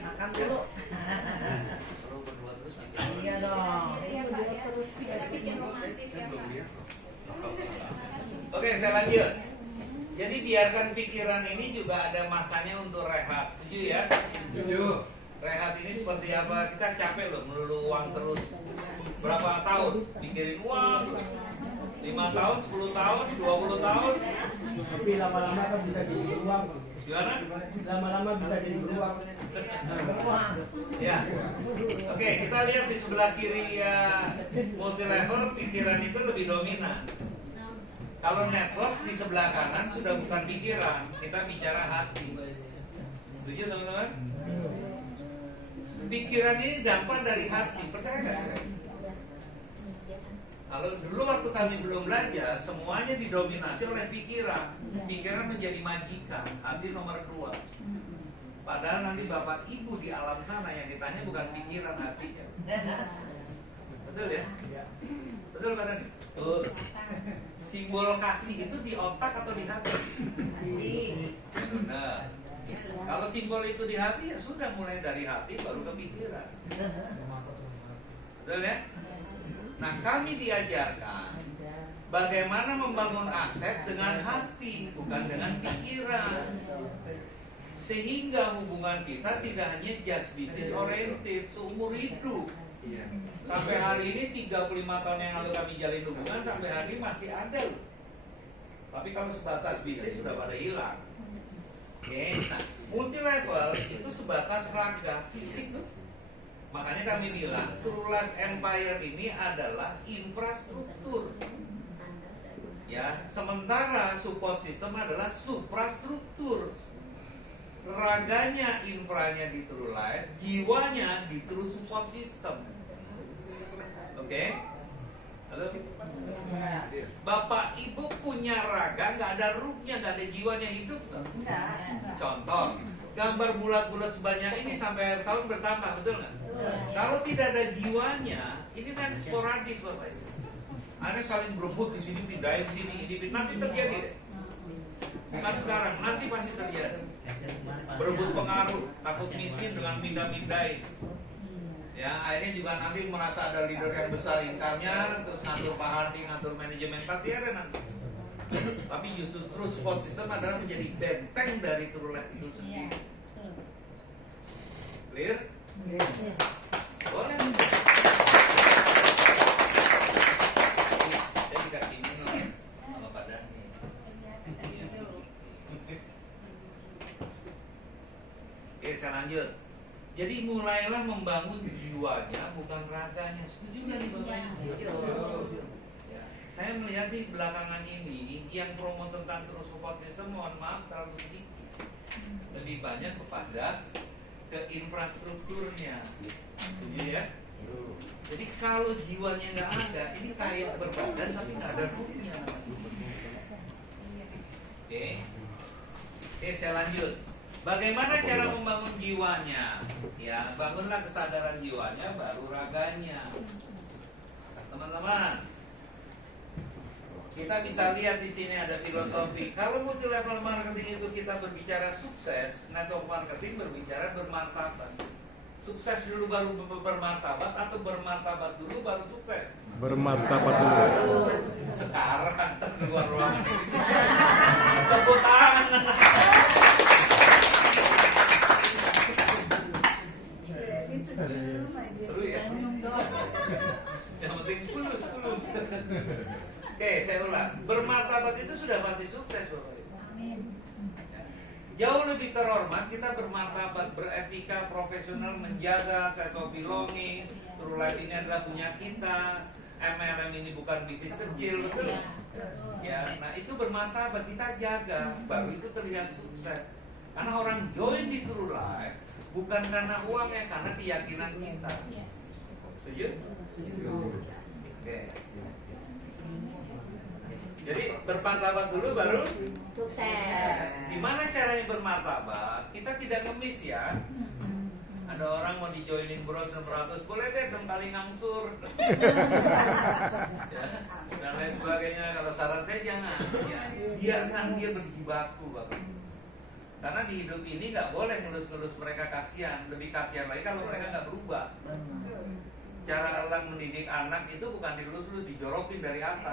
Makan dulu. Iya dong. Oke, saya lanjut. Jadi biarkan pikiran ini juga ada masanya untuk rehat. Setuju ya? Setuju. Rehat ini seperti apa? Kita capek loh melulu uang terus. Berapa tahun mikirin uang? 5 tahun, 10 tahun, 20 tahun. Tapi lama-lama kan bisa jadi uang. Gimana? Lama-lama bisa jadi uang. Ya. Oke, kita lihat di sebelah kiri ya, multi level pikiran itu lebih dominan. Kalau network di sebelah kanan sudah bukan pikiran, kita bicara hati. Setuju teman-teman? Pikiran ini dampak dari hati, percaya nggak? Kalau dulu waktu kami belum belajar, semuanya didominasi oleh pikiran. Pikiran menjadi majikan, hati nomor 2. Padahal nanti bapak ibu di alam sana yang ditanya bukan pikiran, hatinya. Betul ya? Betul kan? Betul. Simbol kasih itu di otak atau di hati? Ya, benar. Kalau simbol itu di hati ya sudah, mulai dari hati baru ke pikiran. Betul ya? Nah, kami diajarkan bagaimana membangun aset dengan hati, bukan dengan pikiran. Sehingga hubungan kita tidak hanya just business oriented seumur hidup. Sampai hari ini 35 tahun yang lalu kami jalin hubungan, sampai hari ini masih ada loh. Tapi kalau sebatas bisnis sudah pada hilang. Oke, nah, multi level itu sebatas raga fisik. Makanya kami bilang True Life Empire ini adalah infrastruktur. Ya, sementara support system adalah suprastruktur. Raganya, infranya di True Life, jiwanya di True Support System. Oke? Halo? Bapak ibu punya raga, nggak ada ruhnya, nggak ada jiwanya, hidup nggak? Contoh, gambar bulat-bulat sebanyak ini sampai akhir tahun bertambah, betul nggak? Kalau tidak ada jiwanya, ini nanti sporadis bapak ibu. Anda saling berebut di sini, pindahin sini, ini nanti terjadi deh. Bukan sekarang, nanti pasti terjadi. Berebut pengaruh, takut miskin dengan minda-mindain. Ya, akhirnya juga nanti merasa ada leader yang besar income-nya, terus ngatur Pak Hardi, ngatur manajemen, pasti ada nanti. Tapi justru True Support System adalah menjadi benteng dari True Life itu sendiri. Clear? Boleh. Saya dikasih minum sama Pak Dhani. Oke, saya lanjut. Jadi mulailah membangun jiwanya, bukan raganya. Setuju nggak nih Bapak? Ya. saya melihat di belakangan ini yang promo tentang true support system, mohon maaf terlalu sedikit. Lebih banyak kepada ke infrastrukturnya, ya. Jadi kalau jiwanya nggak ada, ini kayak berbadan tapi nggak ada ruhnya. Oke, saya lanjut. Bagaimana cara membangun jiwanya? Ya, bangunlah kesadaran jiwanya, baru raganya. Teman-teman, kita bisa lihat di sini ada filosofi. Kalau multi level marketing itu kita berbicara sukses, network marketing berbicara bermartabat. Sukses dulu baru bermartabat atau bermartabat dulu baru sukses? Bermartabat dulu. Sekarang keluar ruangan ini sukses. Tepuk tangan. Seru ya? Yang penting 10. Oke, saya ulang. Bermartabat itu sudah pasti sukses, Bapak Ibu. Jauh lebih terhormat kita bermartabat, beretika, profesional, menjaga sense of belonging. True Life ini adalah punya kita. MLM ini bukan bisnis kecil, betul? Ya, nah itu bermartabat kita jaga, baru itu terlihat sukses. Karena orang join di True Life bukan karena uangnya, karena keyakinan kita. Setuju? Oke. Jadi bermartabat dulu baru Sukses. gimana caranya bermartabat? Kita tidak ngemis ya. Ada orang mau dijoinin bros 100, boleh deh 6 kali ngangsur. Ya, dan lain sebagainya. Kalau saran saya jangan. Ya, biarkan dia berjibaku, Bapak. Karena di hidup ini nggak boleh ngelus-ngelus mereka kasihan. Lebih kasihan lagi kalau mereka nggak berubah. Cara Allah mendidik anak itu bukan dilus-lus, dijorokin dari atas.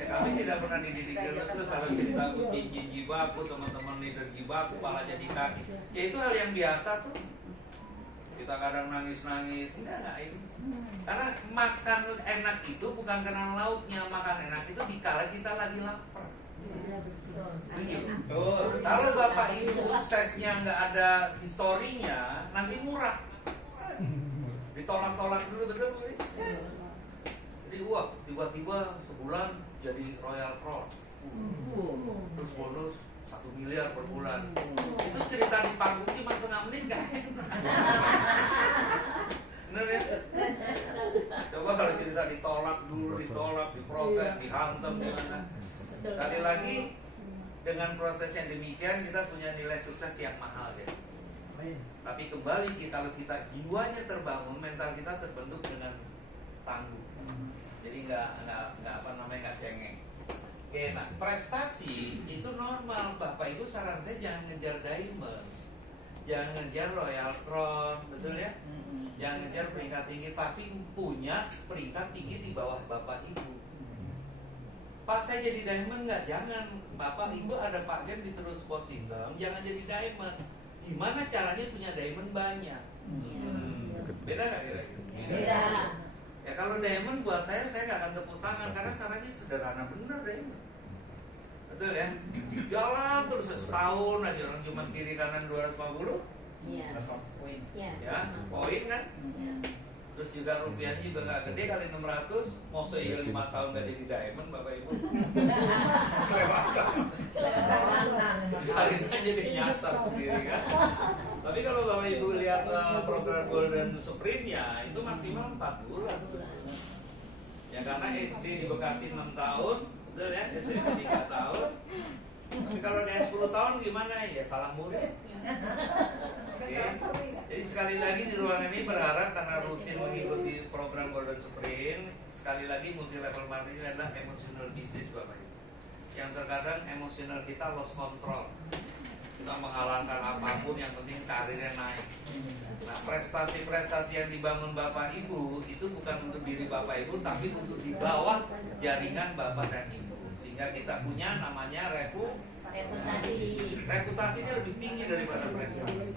Ya kami tidak pernah dididik dilus-lus. Kalau cerita kucing jibaku, teman-teman leader jibaku, kepala jadi kaki. Ya itu hal yang biasa tuh. Kita kadang nangis-nangis, enggak ini. Karena makan enak itu bukan karena lauknya, makan enak itu dikala kita lagi lapar. Setuju? Kalau Bapak Ibu suksesnya nggak ada historinya, nanti murah. Ditolak-tolak dulu, betul Bu? Jadi wah, tiba-tiba sebulan jadi Royal Crown. Terus bonus 1 miliar per bulan. Itu cerita di panggung cuma setengah menit kan? Bener ya? Coba kalau cerita ditolak dulu, ditolak, diprotes, dihantam, gimana? Sekali lagi, dengan proses yang demikian kita punya nilai sukses yang mahal ya. Tapi kembali kalau kita jiwanya terbangun, mental kita terbentuk dengan tangguh. Jadi nggak cengeng. Oke, nah prestasi itu normal. Bapak Ibu saran saya jangan ngejar diamond, jangan ngejar Royal Crown, betul ya? Jangan ngejar peringkat tinggi, tapi punya peringkat tinggi di bawah Bapak Ibu. Pak saya jadi diamond nggak? Jangan. Bapak Ibu ada Pak Jen di True Support System, jangan jadi diamond. Gimana caranya punya diamond banyak? Beda nggak kira-kira? Beda. Ya kalau diamond buat saya nggak akan tepuk tangan karena caranya sederhana bener diamond. Betul ya? Jalan terus setahun aja orang cuma kiri kanan 250. Iya. Iya. Ya, poin kan? Iya. Terus juga rupiahnya juga nggak gede kali 600. Mau saya 5 tahun nggak jadi diamond Bapak Ibu. Hari ini jadi nyasar sendiri kan. Tapi kalau Bapak Ibu lihat program Golden Supreme-nya itu maksimal 4 bulan. Ya karena SD di Bekasi 6 tahun, betul ya, SMP 3 tahun. Tapi kalau dia 10 tahun gimana ya? Salah murid. Oke. Jadi sekali lagi di ruangan ini berharap karena rutin mengikuti program Golden Supreme, sekali lagi multi level marketing adalah emotional business Bapak Ibu. Yang terkadang emosional kita lost control. Kita menghalalkan apapun, yang penting karirnya naik. Nah, prestasi-prestasi yang dibangun Bapak Ibu itu bukan untuk diri Bapak Ibu, tapi untuk di bawah jaringan Bapak dan Ibu. Sehingga kita punya namanya Reputasi. reputasinya lebih tinggi daripada prestasi.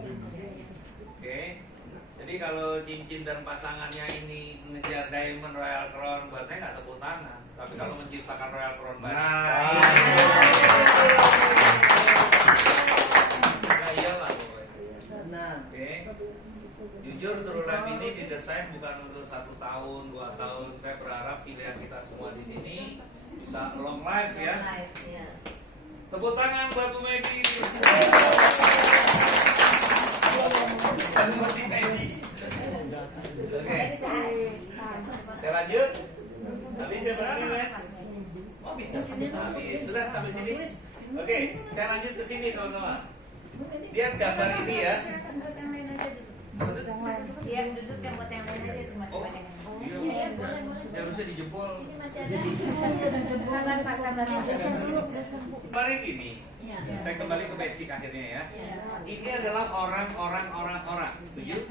Oke. Jadi kalau cincin dan pasangannya ini ngejar diamond Royal Crown, buat saya nggak tepuk tangan. Tapi kalau menciptakan Royal Crown banyak, nah iyalah pokoknya. Oke. Jujur True Life ini didesain bukan untuk 1 tahun, 2 tahun. Saya berharap pilihan kita semua di sini bisa long life ya. Live, ya. Tepuk tangan buat Bu Medi. Dan Coach Medi. Oke. Saya lanjut. Habis ya berani ya? Oh bisa. Habis. Sudah sampai sini. Oke, saya lanjut ke sini teman-teman. Lihat gambar ini ya. Iya, duduk yang buat yang lain aja itu masih Oh, banyak. iya. Seharusnya dijempol. Ini masih ada. Sabar Pak, sabar. Kemarin gini, Iya. saya kembali ke basic akhirnya ya. Iya. Ini adalah orang. Setuju?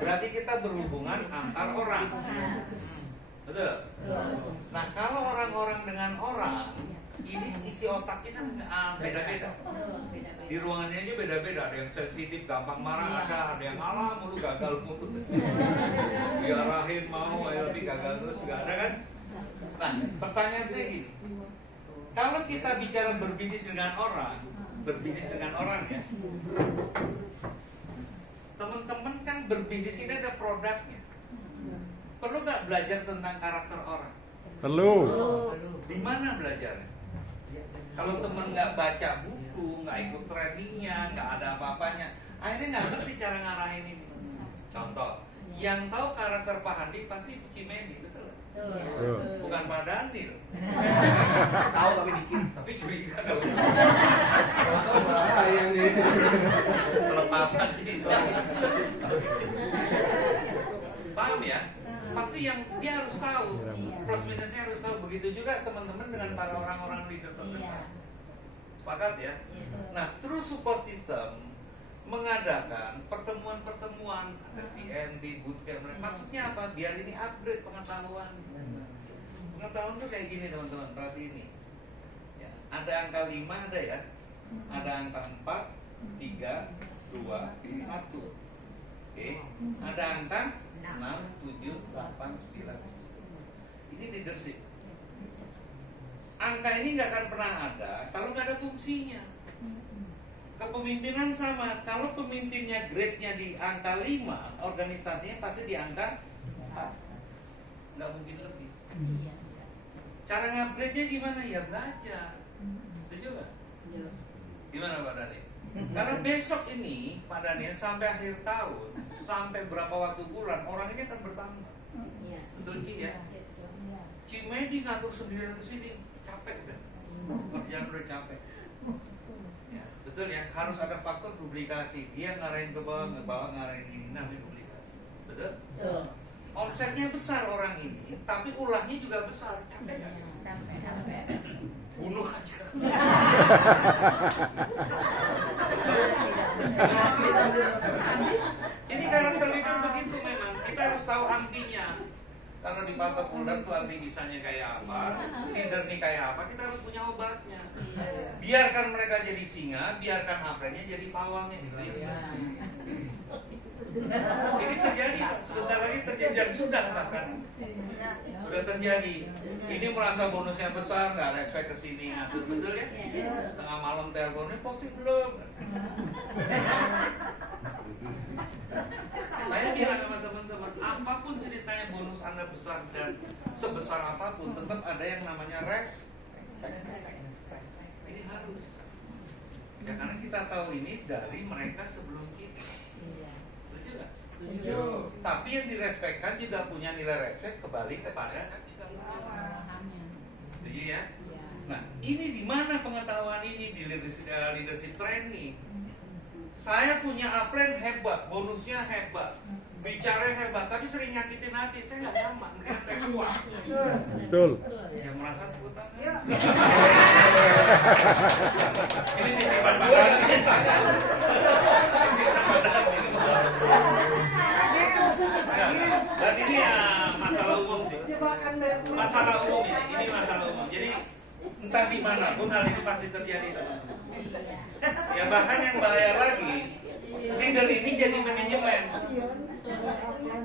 Berarti kita berhubungan antar orang. Betul? Nah, kalau orang-orang dengan orang, ini isi otaknya kan beda-beda. Di ruangannya aja beda-beda. Ada yang sensitif, gampang marah, ada yang alah mulu gagal mulu. Diarahin mau, tapi gagal terus juga ada kan? Nah, pertanyaan saya gini. Kalau kita bicara berbisnis dengan orang ya. Teman-teman kan berbisnis ini ada produknya. Perlu nggak belajar tentang karakter orang? Perlu. Di mana belajarnya? Kalau temen nggak baca buku, nggak ikut trainingnya, nggak ada apa-apanya, akhirnya nggak ngerti cara ngarahin ini. Contoh, yang tahu karakter Pak Handi pasti Cimedi, betul? Betul. Bukan Pak Daniel. Tahu tapi dikit. Tapi curiga kalau Sayang nih. pelepasan sih soalnya. Paham ya? Pasti yang dia harus tahu plus minusnya harus tahu. Begitu juga teman-teman dengan para orang-orang leader terdekat. Sepakat ya? Nah, terus support system mengadakan pertemuan-pertemuan, ada TNT, bootcamp. Maksudnya apa? Biar ini upgrade pengetahuan. Pengetahuan tuh kayak gini teman-teman, perhati ini. Ya, ada angka 5 ada ya. Ada angka 4, 3, 2, 1. Oke. Ada angka 6, 7, 8, 9. Ini leadership. Angka ini nggak akan pernah ada kalau nggak ada fungsinya. Kepemimpinan sama. Kalau pemimpinnya grade-nya di angka 5, organisasinya pasti di angka 4. Nggak mungkin lebih. Cara ngupgrade-nya gimana? Ya belajar. Setuju nggak? Gimana Pak Daniel? Karena besok ini Pak Daniel sampai akhir tahun, sampai berapa waktu bulan, orang ini akan bertambah. Betul Ci ya? Cimedi ngatur sendirian di sini, capek kan? Kerjaan udah capek. Ya, betul ya, harus ada faktor duplikasi. Dia ngarahin ke bawah, ngarahin ini, namanya duplikasi. Betul? Omsetnya besar orang ini, tapi ulahnya juga besar. Capek kan? Bunuh aja. Ini karakter leader begitu memang. Kita harus tahu artinya. Karena di Patok Ular tuh arti bisanya kayak apa, leader nih kayak apa, kita harus punya obatnya. Biarkan mereka jadi singa, biarkan aprennya jadi pawangnya gitu ya. Ini terjadi, sebentar lagi terjadi dan sudah bahkan sudah terjadi. Ini merasa bonusnya besar, nggak respect ke sini ngatur, betul ya? Tengah malam teleponnya posisi belum. Saya bilang sama teman-teman, apapun ceritanya bonus Anda besar dan sebesar apapun, tetap ada yang namanya ini harus. Ya karena kita tahu ini dari mereka sebelum kita. Setuju nggak? Setuju. Tapi yang direspekkan juga punya nilai respek kembali kepada kita. Setuju ya? Nah, ini di mana pengetahuan ini di leadership training? Saya punya upline hebat, bonusnya hebat, bicara hebat, tapi sering nyakitin hati, saya nggak nyaman, mendingan saya keluar. Betul. Yang merasa tepuk tangan. Ini titipan badan. Dan ini ya masalah umum sih. Masalah umum ini masalah umum. Jadi entah di mana pun hal ini pasti terjadi teman-teman. Ya bahkan yang bahaya lagi, leader ini jadi manajemen.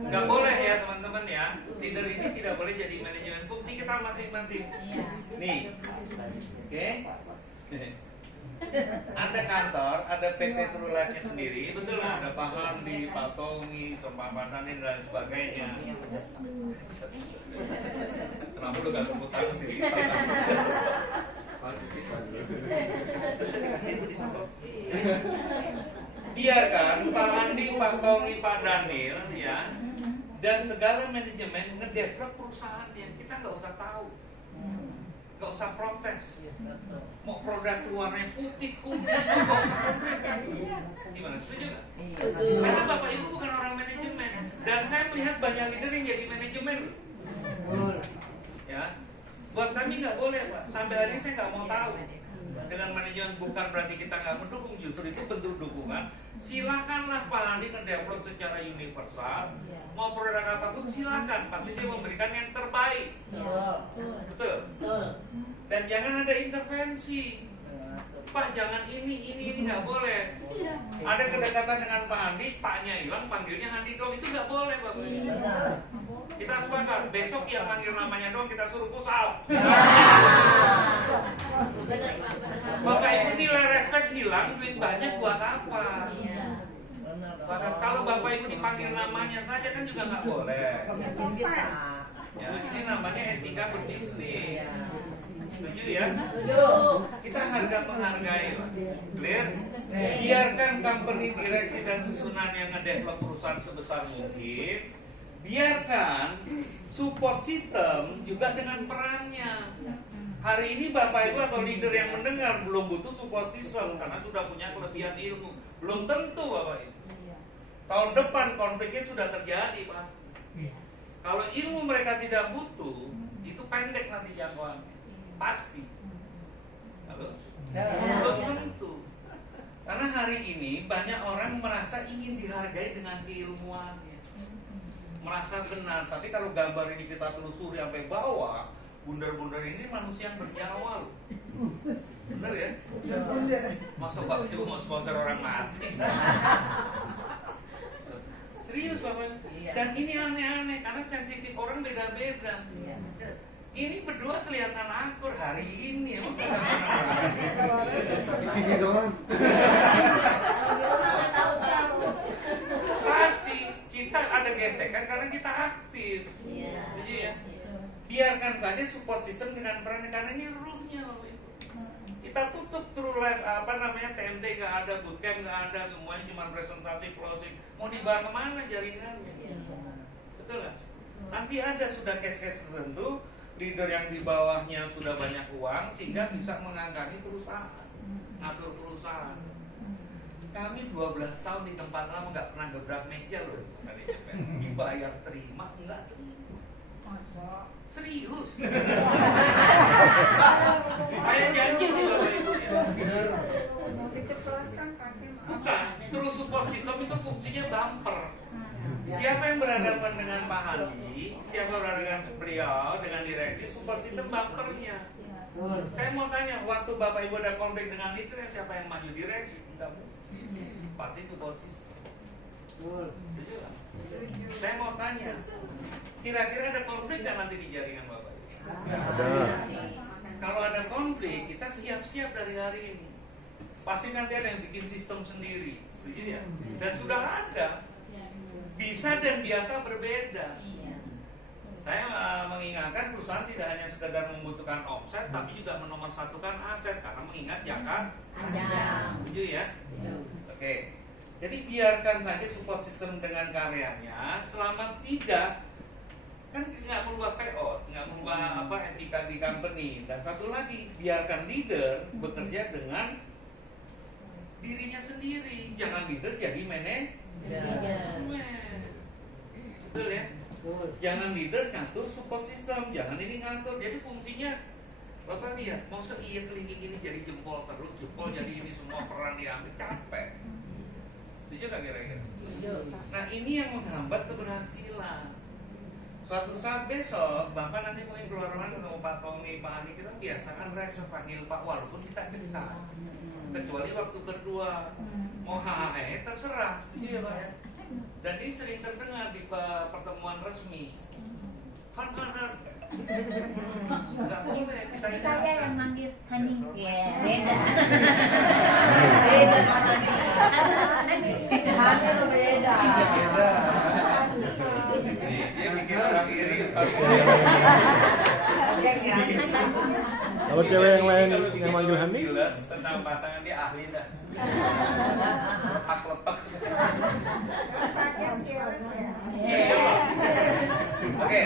Nggak boleh ya teman-teman ya, leader ini tidak boleh jadi manajemen. Fungsi kita masing-masing. Nih, oke. Anda kantor, ada PT Trulife-nya sendiri, betul lah, ada Pak Handi, Pak Tommy, Pak Pananin dan sebagainya. Kenapa lu gak tepuk tangan di biarkan Pak Handi, Pak Tommy, Pak Daniel ya, dan segala manajemen ngedevelop perusahaannya. Kita nggak usah tahu, nggak usah protes. Mau produk warnanya putih, kuning, nggak usah protes. Gimana? Setuju nggak? Karena Bapak Ibu bukan orang manajemen, dan saya melihat banyak leader yang jadi manajemen. Ya, buat kami nggak boleh Pak. Sampai hari ini saya nggak mau tahu. Dengan manajemen bukan berarti kita nggak mendukung, justru itu bentuk dukungan. Silakanlah Pak Handi ngedevelop secara universal. Mau produk apapun silakan, pasti dia memberikan yang terbaik. Betul. Dan jangan ada intervensi. Pak jangan ini nggak boleh. Ada kedekatan dengan Pak Handi, Paknya hilang, panggilnya Handi dong, itu nggak boleh Bapak. Kita sepakat, besok yang panggil namanya dong kita suruh pusal. Bapak Ibu nilai respect hilang, duit banyak buat apa? Bahkan kalau Bapak Ibu dipanggil namanya saja kan juga nggak boleh. Ya, ini namanya etika berbisnis. Setuju ya? Kita harga menghargai, clear? Biarkan company direksi dan susunan yang ngedevelop perusahaan sebesar mungkin. Biarkan support system juga dengan perannya. Hari ini Bapak Ibu atau leader yang mendengar belum butuh support system karena sudah punya kelebihan ilmu. Belum tentu Bapak Ibu. Tahun depan konfliknya sudah terjadi pasti. Kalau ilmu mereka tidak butuh, itu pendek nanti jangkauannya. Pasti. Halo? Belum tentu. Karena hari ini banyak orang merasa ingin dihargai dengan keilmuannya. Merasa benar, tapi kalau gambar ini kita telusuri sampai bawah, bundar-bundar ini manusia yang bernyawa loh. Bener ya? Masa Bapak Ibu mau sponsor orang mati? Serius Bapak? Dan ini aneh-aneh karena sensitif orang beda-beda. Ini berdua kelihatan akur hari ini. Emang Di sini doang. pasti kita ada gesekan karena kita aktif. Jadi ya, biarkan saja support system dengan peran karena ini ruhnya. Kita tutup Trulife TMT nggak ada, bootcamp nggak ada, semuanya cuma presentasi closing. Mau dibawa kemana jaringannya? Betul nggak? Nanti ada sudah case-case tertentu, leader yang di bawahnya sudah banyak uang sehingga bisa mengangkati perusahaan, ngatur perusahaan. Kami 12 tahun di tempat lama nggak pernah gebrak meja loh, dibayar terima nggak terima. Serius. Saya janji nih Bapak Ibu ya. Bukan, terus support system itu fungsinya bumper. Siapa yang berhadapan dengan Pak Handi, siapa berhadapan dengan beliau, dengan direksi, support system bumpernya. Saya mau tanya, waktu Bapak Ibu ada konflik dengan leader, siapa yang maju direksi? Enggak mungkin. Pasti support system. Setuju nggak? Saya mau tanya, kira-kira ada konflik nggak nanti di jaringan Bapak Ibu? Ada. Kalau ada konflik, kita siap-siap dari hari ini. Pasti nanti ada yang bikin sistem sendiri, setuju ya? Dan sudah ada. Bisa dan biasa berbeda. Saya mengingatkan perusahaan tidak hanya sekedar membutuhkan omset, tapi juga menomorsatukan aset karena mengingat jangka panjang. Setuju ya? Oke. Jadi biarkan saja support system dengan karyanya, selama tidak kan nggak merubah payout, nggak merubah etika di company. Dan satu lagi, biarkan leader bekerja dengan dirinya sendiri, jangan leader jadi manajer. Betul ya? Jangan leader ngatur support system, jangan ini ngatur. Jadi fungsinya Bapak lihat, mau seiya kelingking ini jadi jempol terus, jempol jadi ini semua peran diambil, capek. Setuju gak kira-kira? Nah ini yang menghambat keberhasilan. Suatu saat besok, Bapak nanti mungkin keluar rumah ketemu Pak Tommy, Pak Handi, kita biasakan respect panggil Pak walaupun kita dekat. Kecuali waktu berdua, mau hahahe terserah, setuju ya Pak ya? Dan ini sering terdengar di pertemuan resmi. Nggak boleh, kita Tapi saya yang manggil Hani. Iya. Beda. Beda Hani lo beda. Dia bikin orang iri. Geng ya. Kalau cewek yang lain yang manggil Hani, Jelas tentang pasangan dia ahli dah. Lepak-lepak. Oke.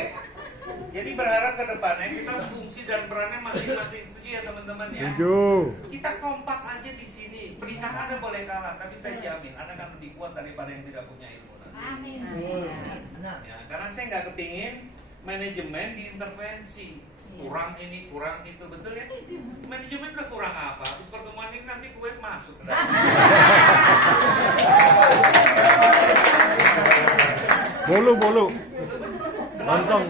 Jadi berharap ke depannya kita fungsi dan perannya masing-masing saja ya teman-teman ya. Setuju. Kita kompak aja di sini. Peringkat Anda boleh kalah, tapi saya jamin Anda akan lebih kuat daripada yang tidak punya ilmu. Amin. Benar. Ya, karena saya nggak kepingin manajemen diintervensi. Kurang ini, kurang itu, betul ya? Manajemen udah kurang apa? Habis pertemuan ini nanti Kuwait masuk. Bolu. Lontong.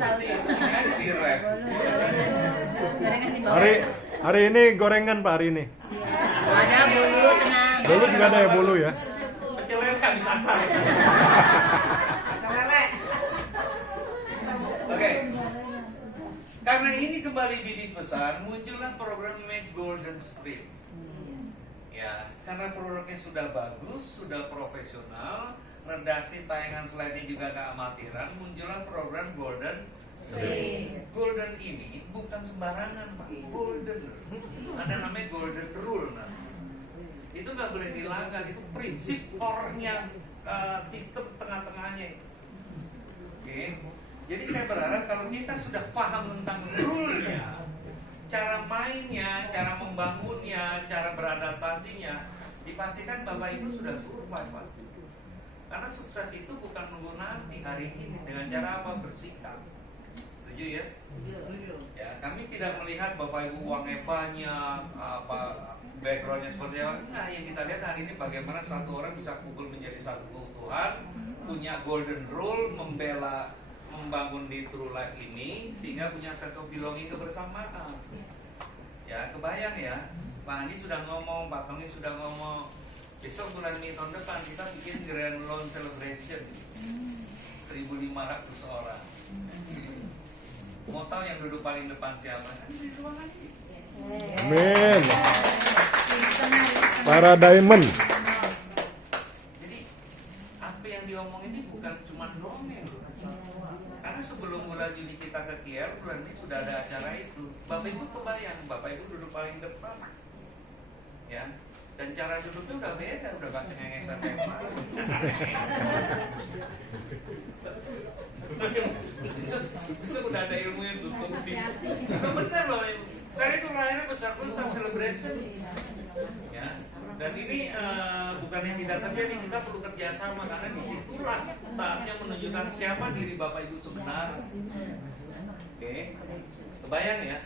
Direct. Gorengan di bawah. Hari ini gorengan Pak hari ini. Ada bolu tenang. Bolu juga ada ya bolu ya. Pecel lele nggak bisa asal. Lele. Oke. Karena ini kembali bisnis besar, muncullah program Make Golden Spring. Ya, karena produknya sudah bagus, sudah profesional, redaksi tayangan slide-nya juga keamatiran, muncullah program Golden Spring. Golden ini bukan sembarangan, Pak. Golden. Ada namanya Golden Rule. Nah. Itu nggak boleh dilanggar, itu prinsip core-nya sistem tengah-tengahnya. Oke. Jadi saya berharap kalau kita sudah paham tentang rule-nya, cara mainnya, cara membangunnya, cara beradaptasinya, dipastikan Bapak Ibu sudah survive pasti. Karena sukses itu bukan nunggu nanti, hari ini dengan cara apa? Bersikap. Setuju ya? Ya, kami tidak melihat Bapak Ibu uangnya banyak, apa backgroundnya seperti apa. Nah, yang kita lihat hari ini bagaimana satu orang bisa kumpul menjadi satu keutuhan, punya golden rule, membangun di True Life ini sehingga punya sense of belonging kebersamaan. Ya, kebayang ya. Pak Andi sudah ngomong, Pak Tony sudah ngomong. Besok bulan Mei tahun depan kita bikin Grand Launch Celebration 1.500 orang. Mau tahu yang duduk paling depan siapa? Di ruangan ini. Amin. Para diamond. Jadi apa yang diomong ini bukan cuma dongeng. Karena sebelum bulan Juni kita ke KL, bulan ini sudah ada acara itu. Bapak Ibu kebayang, Bapak Ibu duduk paling depan. Ya, dan cara duduknya udah beda, udah gak cengengesan kayak kemarin. Bisa udah ada ilmu yang tutup. Itu benar loh, karena itu lahirnya besar-besar celebration. Ya, dan ini bukan yang tidak terjadi, kita perlu kerjasama karena disitulah saatnya menunjukkan siapa diri Bapak Ibu sebenarnya. Oke, kebayang ya?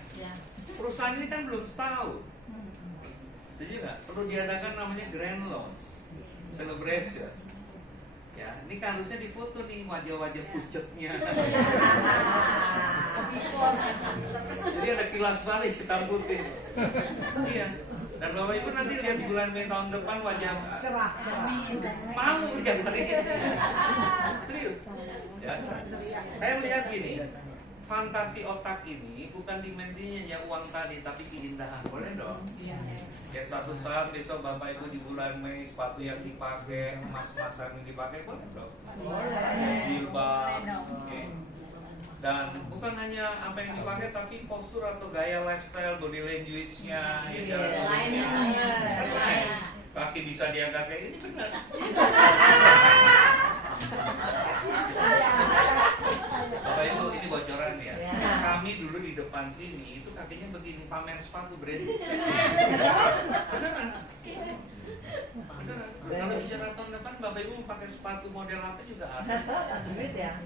Perusahaan ini kan belum setahun. Setuju nggak? Perlu diadakan namanya Grand Launch Celebration. Ya, ini kan harusnya difoto nih wajah-wajah pucetnya. Jadi ada kilas balik hitam putih. Iya. Dan Bapak Ibu nanti lihat di bulan Mei tahun depan wajah Cerah. malu ya tadi. Serius. Ya. Saya melihat gini, fantasi otak ini bukan dimensinya ya uang tadi, tapi keindahan. Boleh dong? Ya suatu saat besok Bapak Ibu di bulan Mei sepatu yang dipakai, emas-emasan yang dipakai, boleh dong? Jilbab. Oke. Dan bukan hanya apa yang dipakai, tapi postur atau gaya lifestyle, body language-nya, ya jalan tubuhnya. Kaki bisa diangkat kayak ini, benar. Bapak Ibu, ini bocoran ya. Kami dulu di depan sini itu kakinya begini, pamer sepatu branding. Beneran. Beneran. Kalau bicara tahun depan Bapak Ibu mau pakai sepatu model apa juga ada. Duit ya.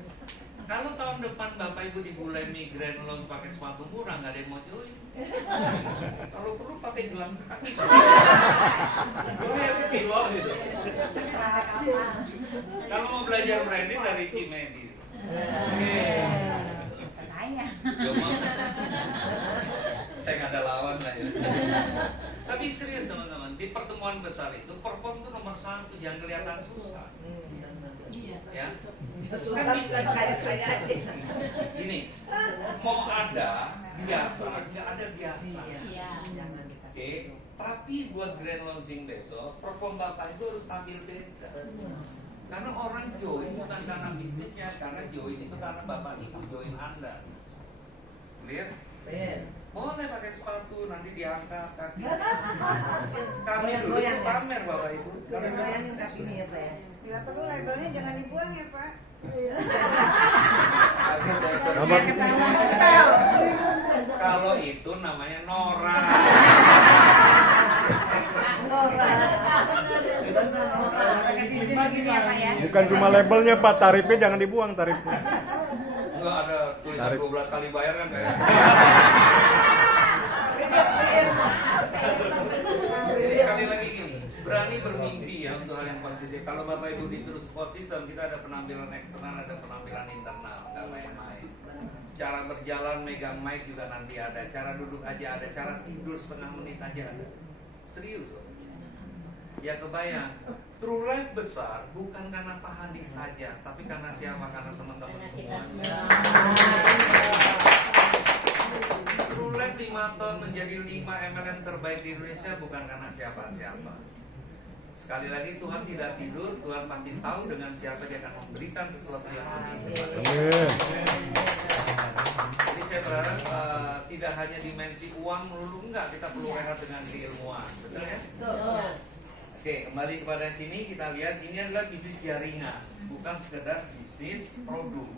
Kalau tahun depan Bapak Ibu di bulan Mei Grand Launch pakai sepatu murah, nggak ada yang mau join. Kalau perlu pakai gelang kaki. Boleh kilo gitu. Kalau mau belajar branding dari Cimedi. Saya. Saya nggak ada lawan lah ya. Tapi serius teman-teman, di pertemuan besar itu perform itu nomor 1, jangan kelihatan susah. Ya, Susah bukan kaya-kaya. Gini, mau ada biasa, nggak ada biasa. Iya. Oke, tapi buat grand launching besok, perform Bapak itu harus tampil beda. Karena orang join bukan karena bisnisnya, karena join itu karena Bapak Ibu join Anda. Lihat? Boleh pakai sepatu, nanti diangkat kaki. Kami dulu itu pamer Bapak Ibu. Kami dulu Goyangin kakinya ya Pak ya. Bila perlu labelnya jangan dibuang ya Pak. Kalau itu namanya Nora. Gini ya Pak ya. Bukan cuma labelnya Pak, tarifnya jangan dibuang tarifnya. Enggak ada tulisan Tarik. 12 kali bayar kan kayak. Jadi sekali lagi gini, berani bermimpi ya untuk hal yang positif. Kalau Bapak Ibu di True Sport System kita ada penampilan eksternal, ada penampilan internal, nggak main-main. Cara berjalan megang mic juga nanti ada, cara duduk aja ada, cara tidur setengah menit aja ada. Serius loh. Ya kebayang, True Life besar bukan karena Pak Handi saja, tapi karena siapa? Karena teman-teman semua. True Life 5 tahun menjadi 5 MLM terbaik di Indonesia bukan karena siapa-siapa. Sekali lagi Tuhan tidak tidur, Tuhan pasti tahu dengan siapa Dia akan memberikan sesuatu yang lebih kepada kita. Jadi saya berharap tidak hanya dimensi uang melulu, enggak, kita perlu rehat dengan keilmuan, betul ya? Oke, kembali kepada sini kita lihat ini adalah bisnis jaringan, bukan sekedar bisnis produk.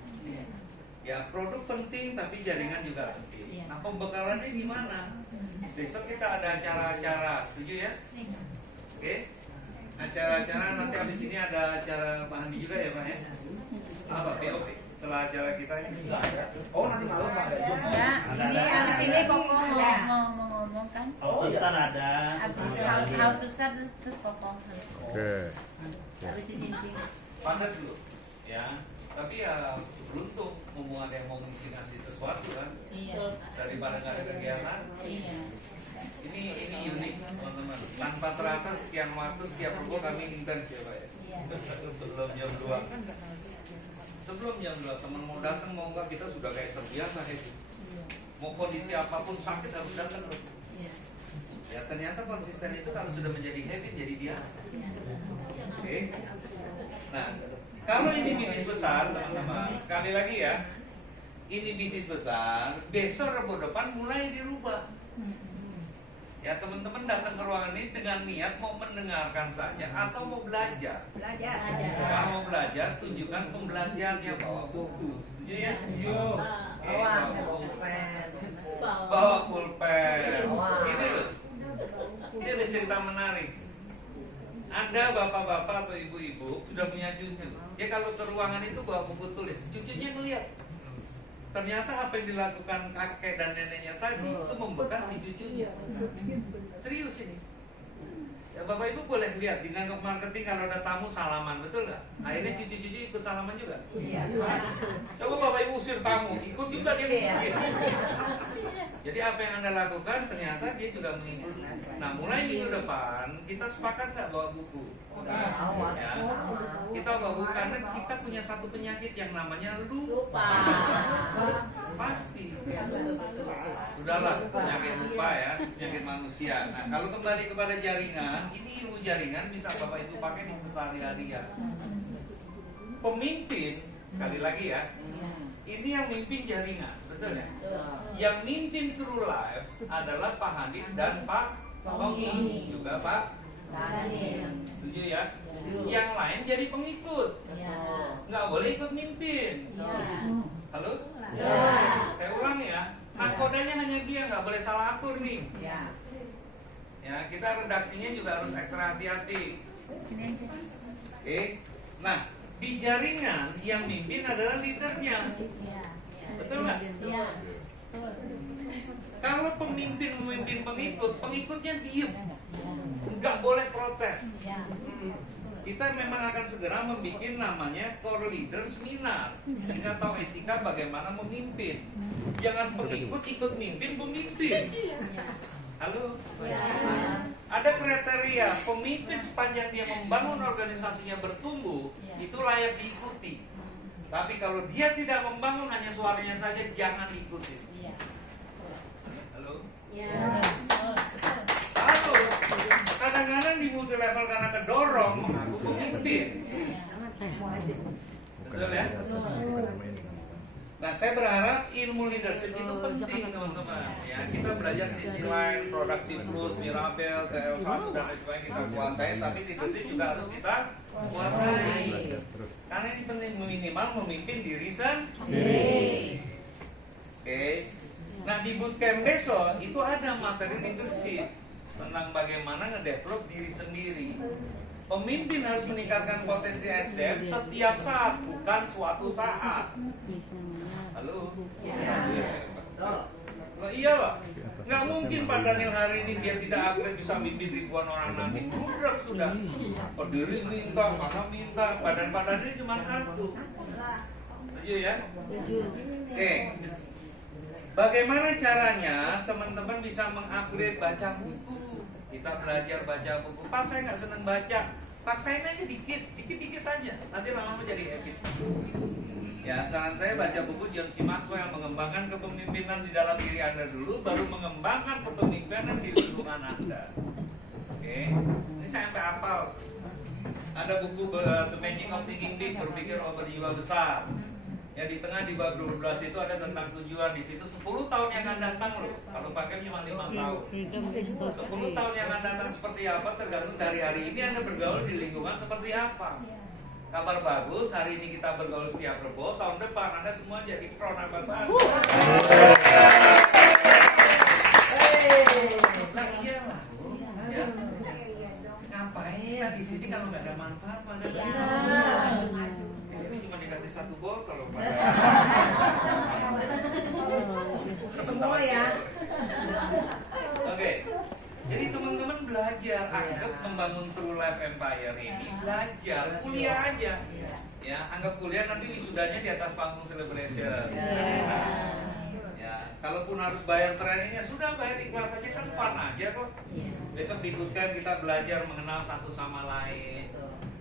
Ya, produk penting tapi jaringan juga penting. Nah, pembekalannya gimana? Besok kita ada acara-acara, setuju ya? Oke. Acara-acara nanti habis ini ada acara Pak Handi juga ya Pak ya? Apa POP? Setelah acara kita ini? Oh nanti malam Pak ada Zoom. Ya, ini abis ini Koko mau ngomong kan? Autistan ada. How to start terus Koko. Oke. Habis cincin. Padat dulu, ya. Tapi ya beruntung, mumpung ada yang mau ngasih sesuatu kan, Iya. daripada nggak ada kegiatan. Iya. Ini unik teman-teman. Tanpa terasa sekian waktu setiap minggu kami intens ya Pak ya. Sebelum jam 2. Sebelum jam 2 teman mau datang mau enggak kita sudah kayak terbiasa itu. Mau kondisi apapun sakit harus datang. Ya ternyata konsisten itu kalau sudah menjadi habit jadi biasa. Oke. Nah, kalau ini bisnis besar teman-teman, sekali lagi ya, ini bisnis besar, besok Rabu depan mulai dirubah. Ya teman-teman datang ke ruangan ini dengan niat mau mendengarkan saja atau mau belajar. Kalau mau belajar, tunjukkan pembelajarnya, bawa buku, setuju ya? Oke, bawa pulpen. Ini loh, ini ada cerita menarik. Anda bapak-bapak atau ibu-ibu sudah punya cucu. Ya kalau ke ruangan itu bawa buku tulis, cucunya ngeliat. Ternyata apa yang dilakukan kakek dan neneknya tadi itu membekas di cucunya. Serius ini. Ya Bapak Ibu boleh lihat di network marketing kalau ada tamu salaman, betul nggak? Akhirnya cucu-cucu ikut salaman juga. Coba Bapak Ibu usir tamu, ikut juga dia mengusir. Jadi apa yang Anda lakukan ternyata dia juga mengikuti. Nah mulai minggu depan kita sepakat nggak bawa buku? Ya. Kita bawa buku karena kita punya satu penyakit yang namanya lupa. Pasti. Udahlah penyakit lupa ya, penyakit manusia. Nah kalau kembali kepada jaringan, ini ilmu jaringan bisa Bapak Ibu pakai di keseharian. Pemimpin sekali lagi ya, ini yang mimpin jaringan, betul ya? Yang mimpin True Life adalah Pak Handi dan Pak Tommy, juga Pak setuju ya? Yang lain jadi pengikut, nggak boleh ikut mimpin. Halo? Saya ulang ya, nakodanya hanya dia, nggak boleh salah atur nih. Ya, kita redaksinya juga harus ekstra hati-hati. Oke, nah di jaringan yang mimpin adalah leadernya, betul nggak? Kalau pemimpin memimpin pengikut, pengikutnya diem, nggak boleh protes. Kita memang akan segera membuat namanya core leader seminar sehingga tahu etika bagaimana memimpin. Jangan pengikut ikut mimpin pemimpin. Halo? Ada kriteria pemimpin sepanjang dia membangun organisasinya bertumbuh itu layak diikuti. Tapi kalau dia tidak membangun, hanya suaranya saja, jangan ikutin. Halo? Lalu kadang-kadang di multi level karena kedorong mengaku pemimpin. Betul ya? Nah, saya berharap ilmu leadership itu penting, teman-teman. Ya, kita belajar sisi lain, produksi plus, Mirabel, TL1 dan lain sebagainya kita kuasai, tapi leadership juga harus kita kuasai. Karena ini penting, minimal memimpin diri sendiri. Oke. Nah, di bootcamp besok itu ada materi leadership tentang bagaimana ngedevelop diri sendiri. Pemimpin harus meningkatkan potensi SDM setiap saat, bukan suatu saat. Halo? Nah, iya Pak. Nggak mungkin Pak Daniel hari ini dia tidak upgrade bisa mimpin ribuan orang nanti. Budrak sudah. Pendiri minta, mana minta. Badan Pak Daniel cuma satu. Setuju ya? Oke. Bagaimana caranya teman-teman bisa mengupgrade baca buku? Kita belajar baca buku. Pak, saya nggak seneng baca. Paksain aja dikit aja. Nanti lama-lama jadi habit. Ya, saran saya baca buku John C. Maxwell, mengembangkan kepemimpinan di dalam diri Anda dulu, baru mengembangkan kepemimpinan di lingkungan Anda. Oke, ini saya sampai hafal. Ada buku The Magic of Thinking Big, berpikir berjiwa besar. Ya, di tengah di bab 12 itu ada tentang tujuan. Di situ 10 tahun yang akan datang loh. Kalau pakai cuma 5 tahun. 10 tahun yang akan datang seperti apa tergantung dari hari ini Anda bergaul di lingkungan seperti apa. Kabar bagus, hari ini kita bergaul setiap Rebo, tahun depan Anda semua jadi pro nabasaan. Nah, iyalah. Ya. Ngapain di sini kalau nggak ada manfaat pada ini cuma dikasih 1 botol loh pada. Semua ya. Oke. Jadi teman-teman belajar, anggap membangun True Life Empire ini belajar, kuliah aja. Ya, anggap kuliah nanti wisudanya di atas panggung celebration. Ya, kalaupun harus bayar trainingnya, sudah bayar ikhlas aja, kan fun aja kok. Besok di bootcamp kita belajar mengenal satu sama lain.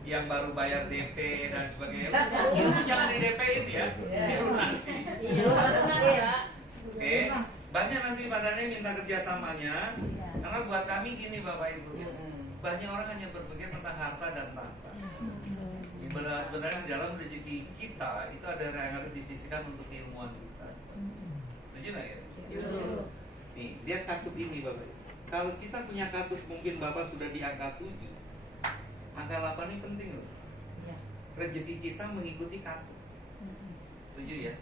Yang baru bayar DP dan sebagainya. Itu jangan di DP-in ya, dilunasi. Oke, banyak nanti badannya minta kerjasamanya. Karena buat kami gini Bapak Ibu, banyak orang hanya berpikir tentang harta dan tahta. Sebenarnya di dalam rezeki kita itu ada yang harus disisihkan untuk keilmuan kita. Setuju nggak ya? Nih, lihat kartu ini Bapak. Kalau kita punya kartu, mungkin Bapak sudah di angka 7. Angka 8 ini penting loh. Rezeki kita mengikuti kartu. Setuju ya?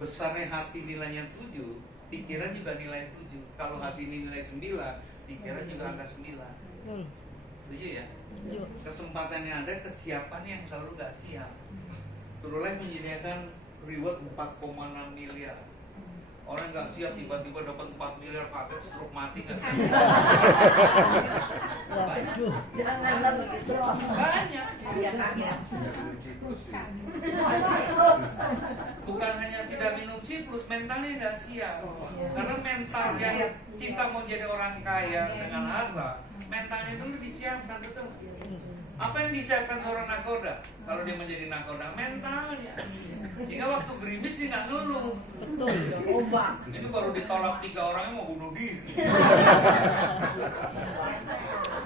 Besarnya hati nilainya 7, pikiran juga nilai 7. Kalau hati ini nilai 9, pikiran juga angka 9. Setuju ya? Kesempatannya ada, kesiapannya yang selalu gak siap. True Life menyediakan reward 4,6 miliar. Orang gak siap tiba-tiba dapat 4 miliar, kaget stroke mati kan? Janganlah begitu. Banyak. Ya kaget. Bukan hanya tidak minum siklus, mentalnya nggak siap. Karena mental yang kita mau jadi orang kaya dengan harta, mentalnya dulu disiapkan, betul. Apa yang disiapkan seorang nakoda? Kalau dia menjadi nakoda, mentalnya. Sehingga waktu gerimis dia nggak ngeluh. Betul. Ombak. Ini baru ditolak 3 orang yang mau bunuh diri.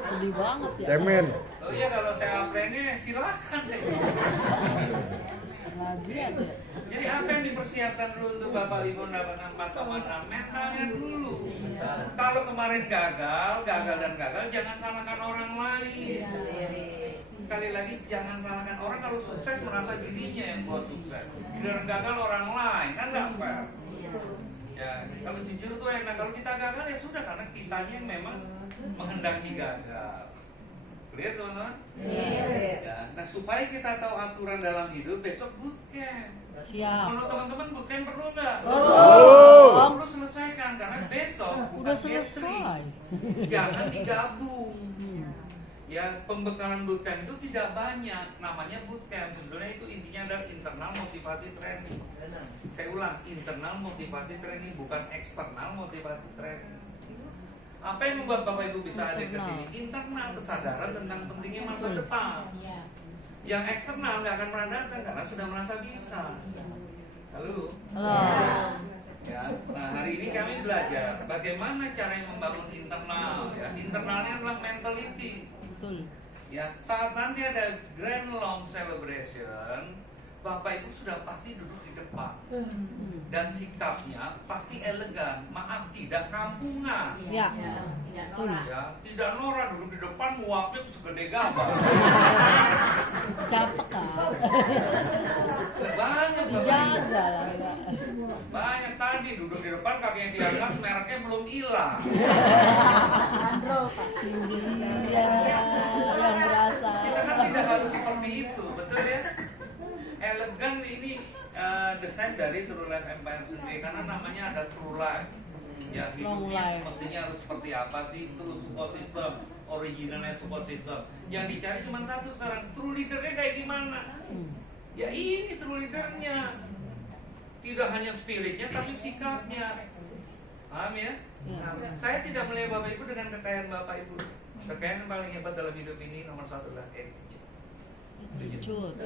Sedih banget ya. Cemen. Oh iya, kalau saya upline-nya silahkan saya. Lagi ada. Jadi apa yang dipersiapkan dulu untuk Bapak Ibu mendapatkan 4,6? Mentalnya dulu. Kalau kemarin gagal dan gagal, jangan salahkan orang lain. Sekali lagi, jangan salahkan orang. Kalau sukses merasa dirinya yang buat sukses. Bila gagal orang lain, kan nggak fair. Ya, kalau jujur tuh enak. Kalau kita gagal ya sudah, karena kitanya yang memang menghendaki gagal. Lihat teman-teman? Ya, nah supaya kita tahu aturan dalam hidup, besok bootcamp. Siap. Menurut teman-teman bootcamp perlu nggak? Perlu selesaikan, karena besok bukan Udah selesai. jangan digabung. Ya, pembekalan bootcamp itu tidak banyak, namanya bootcamp. Sebenarnya itu intinya adalah internal motivasi training. Saya ulang, internal motivasi training, bukan eksternal motivasi training. Apa yang membuat Bapak Ibu bisa hadir ke sini? Internal, kesadaran tentang pentingnya masa depan. Yang eksternal nggak akan pernah datang karena sudah merasa bisa. Halo. Ya, nah hari ini kami belajar bagaimana cara membangun internal. Ya, internalnya adalah mentality. Betul. Ya, saat nanti ada grand long celebration, Bapak Ibu sudah pasti duduk di depan dan sikapnya pasti elegan, maaf tidak kampungan. Ya. Betul. Ya, tidak norak duduk di depan muapnya segede gabah. Siapa kak? Banyak Dijaga lah. Kak. banyak tadi duduk di depan kakinya diangkat mereknya belum hilang. Iya, yang merasa. Kita kan tidak harus seperti itu, betul ya? Elegan ini desain dari True Life Empire sendiri karena namanya ada True Life. Ya Long hidupnya life. semestinya harus seperti apa sih? True support system, originalnya support system. Yang dicari cuma satu sekarang, true leadernya kayak gimana? Ya ini true leadernya. Tidak hanya spiritnya tapi sikapnya. Paham ya? Saya tidak melihat Bapak Ibu dengan kekayaan Bapak Ibu. Kekayaan yang paling hebat dalam hidup ini nomor satu adalah attitude. Jujur.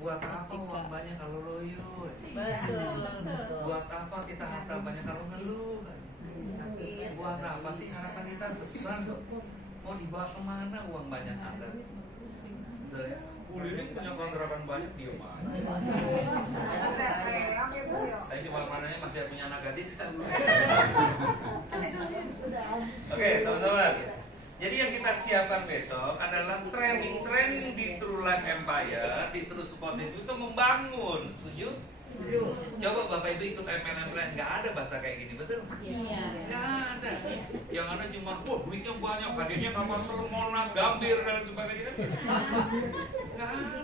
Buat apa uang banyak kalau loyo? Betul. Buat apa kita harta banyak kalau ngeluh? Buat apa sih harapan kita besar? Mau dibawa kemana uang banyak Anda? Betul ya? Kulirin punya kontrakan banyak, diem aja. Saya cuma mananya masih punya anak gadis kan. Oke, teman-teman. Jadi yang kita siapkan besok adalah training di True Life Empire, di True Support System itu membangun. Setuju? Coba Bapak Ibu ikut MLM lain, nggak ada bahasa kayak gini, betul? Nggak ada. Yang ada cuma, wah duitnya banyak, hadiahnya kapal selam, Monas, Gambir dan sebagainya. Nggak ada.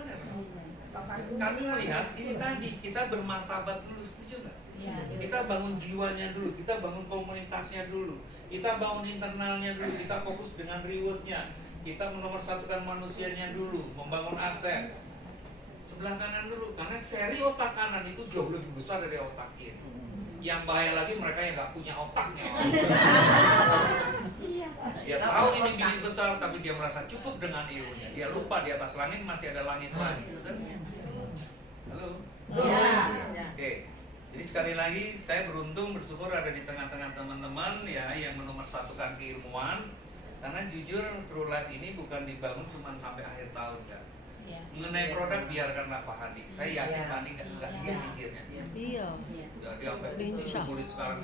Kami melihat ini tadi kita bermartabat dulu, setuju nggak? Kita bangun jiwanya dulu, kita bangun komunitasnya dulu, kita bangun internalnya dulu, kita fokus dengan rewardnya, kita menomorsatukan manusianya dulu, membangun aset. Sebelah kanan dulu, karena seri otak kanan itu jauh lebih besar dari otak kiri. Yang bahaya lagi mereka yang nggak punya otaknya. Dia tahu ini bilik besar, tapi dia merasa cukup dengan ilmunya. Dia lupa di atas langit masih ada langit lagi. Betul? Halo? Oke. Jadi sekali lagi saya beruntung bersyukur ada di tengah-tengah teman-teman ya yang menomorsatukan keilmuan. Karena jujur True Life ini bukan dibangun cuma sampai akhir tahun kan. Mengenai produk biarkanlah Pak Hadi. Saya yakin Pak Hadi nggak diam mikirnya. Iya. Ya, dia sampai kulit sekarang.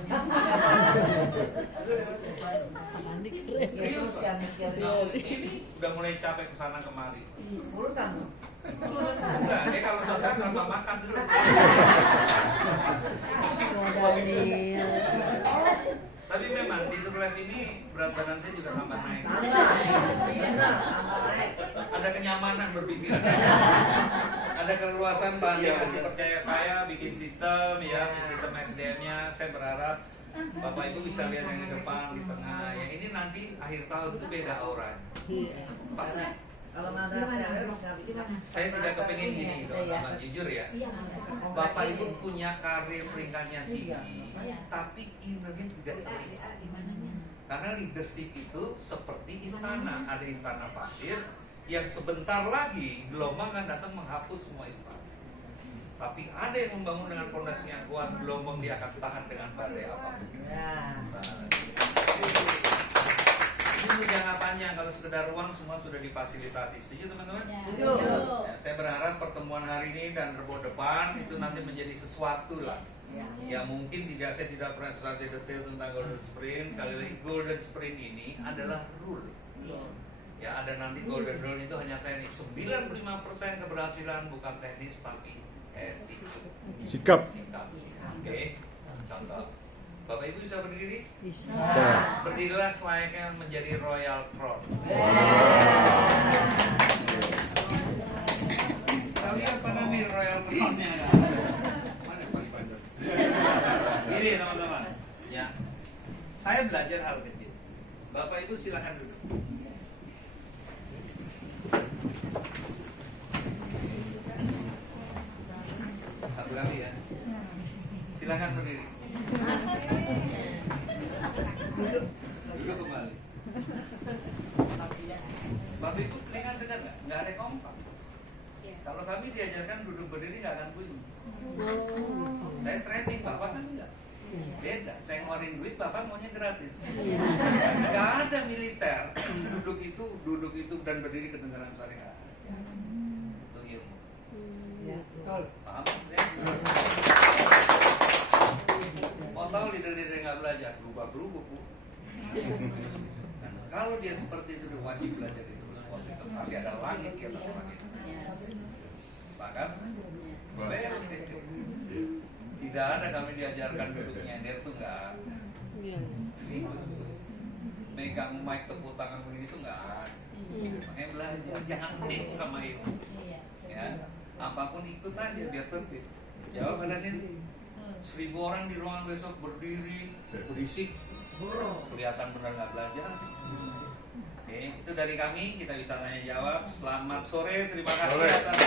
Andi keren. Serius Pak? Nah, ini udah mulai capek kesana kemari. Urusan. Enggak, dia kalau sudah sama makan terus. Daniel. Tapi memang di True Life ini berat badan saya juga tambah naik. Ada kenyamanan berpikir. Ada keluasan Pak Andi masih percaya saya bikin sistem ya, sistem SDM-nya. Saya berharap Bapak Ibu bisa lihat yang di depan, di tengah. Yang ini nanti akhir tahun itu beda auranya. Pasti. Kalau nggak ada Saya tidak kepingin gini teman-teman, jujur ya. Bapak Ibu punya karir peringkatnya tinggi, tapi innernya tidak terlihat. Karena leadership itu seperti istana, ada istana pasir yang sebentar lagi gelombang akan datang menghapus semua istana. Tapi ada yang membangun dengan fondasi yang kuat, gelombang dia akan tahan dengan badai apapun. Ini untuk jangka panjang, kalau sekedar uang semua sudah difasilitasi. Setuju teman-teman? Setuju. Ya, saya berharap pertemuan hari ini dan Rebo depan itu nanti menjadi sesuatu lah. Ya mungkin saya tidak pernah secara detail tentang Golden Sprint. Kali lagi Golden Sprint ini adalah rule. Ya ada nanti Golden Rule itu hanya teknis. 95% keberhasilan bukan teknis tapi attitude. Sikap. Oke. Contoh. Bapak Ibu bisa berdiri? Bisa. Berdirilah selayaknya menjadi Royal Crown. Tapi apa namanya Royal Crown-nya? Mana Pak? Gini teman-teman. Ya. Saya belajar hal kecil. Bapak Ibu silakan duduk. Satu lagi ya. Silakan berdiri. Duduk kembali. Bapak Ibu dengar nggak? Nggak ada kompak. Kalau kami diajarkan duduk berdiri nggak akan bunyi. Saya training, Bapak kan enggak. Beda, saya ngeluarin duit, Bapak maunya gratis. Nggak ada militer, duduk itu dan berdiri kedengaran syariat. Itu ilmu. Betul. Paham? Mau tahu leader-leader nggak belajar, berubah-berubah, Bu. Dan kalau dia seperti itu, dia wajib belajar itu semua sistem. Masih ada langit di atas langit. Bahkan, boleh. Tidak ada kami diajarkan duduk nyender tuh nggak. Serius. Megang mic tepuk tangan begini tuh nggak. Makanya belajar, jangan pelit sama itu. Ya, apapun ikut aja biar tertib. Jawab ada ini. 1000 orang di ruangan besok berdiri, berisik, kelihatan benar nggak belajar. Oke, itu dari kami, kita bisa tanya jawab. Selamat sore, terima kasih atas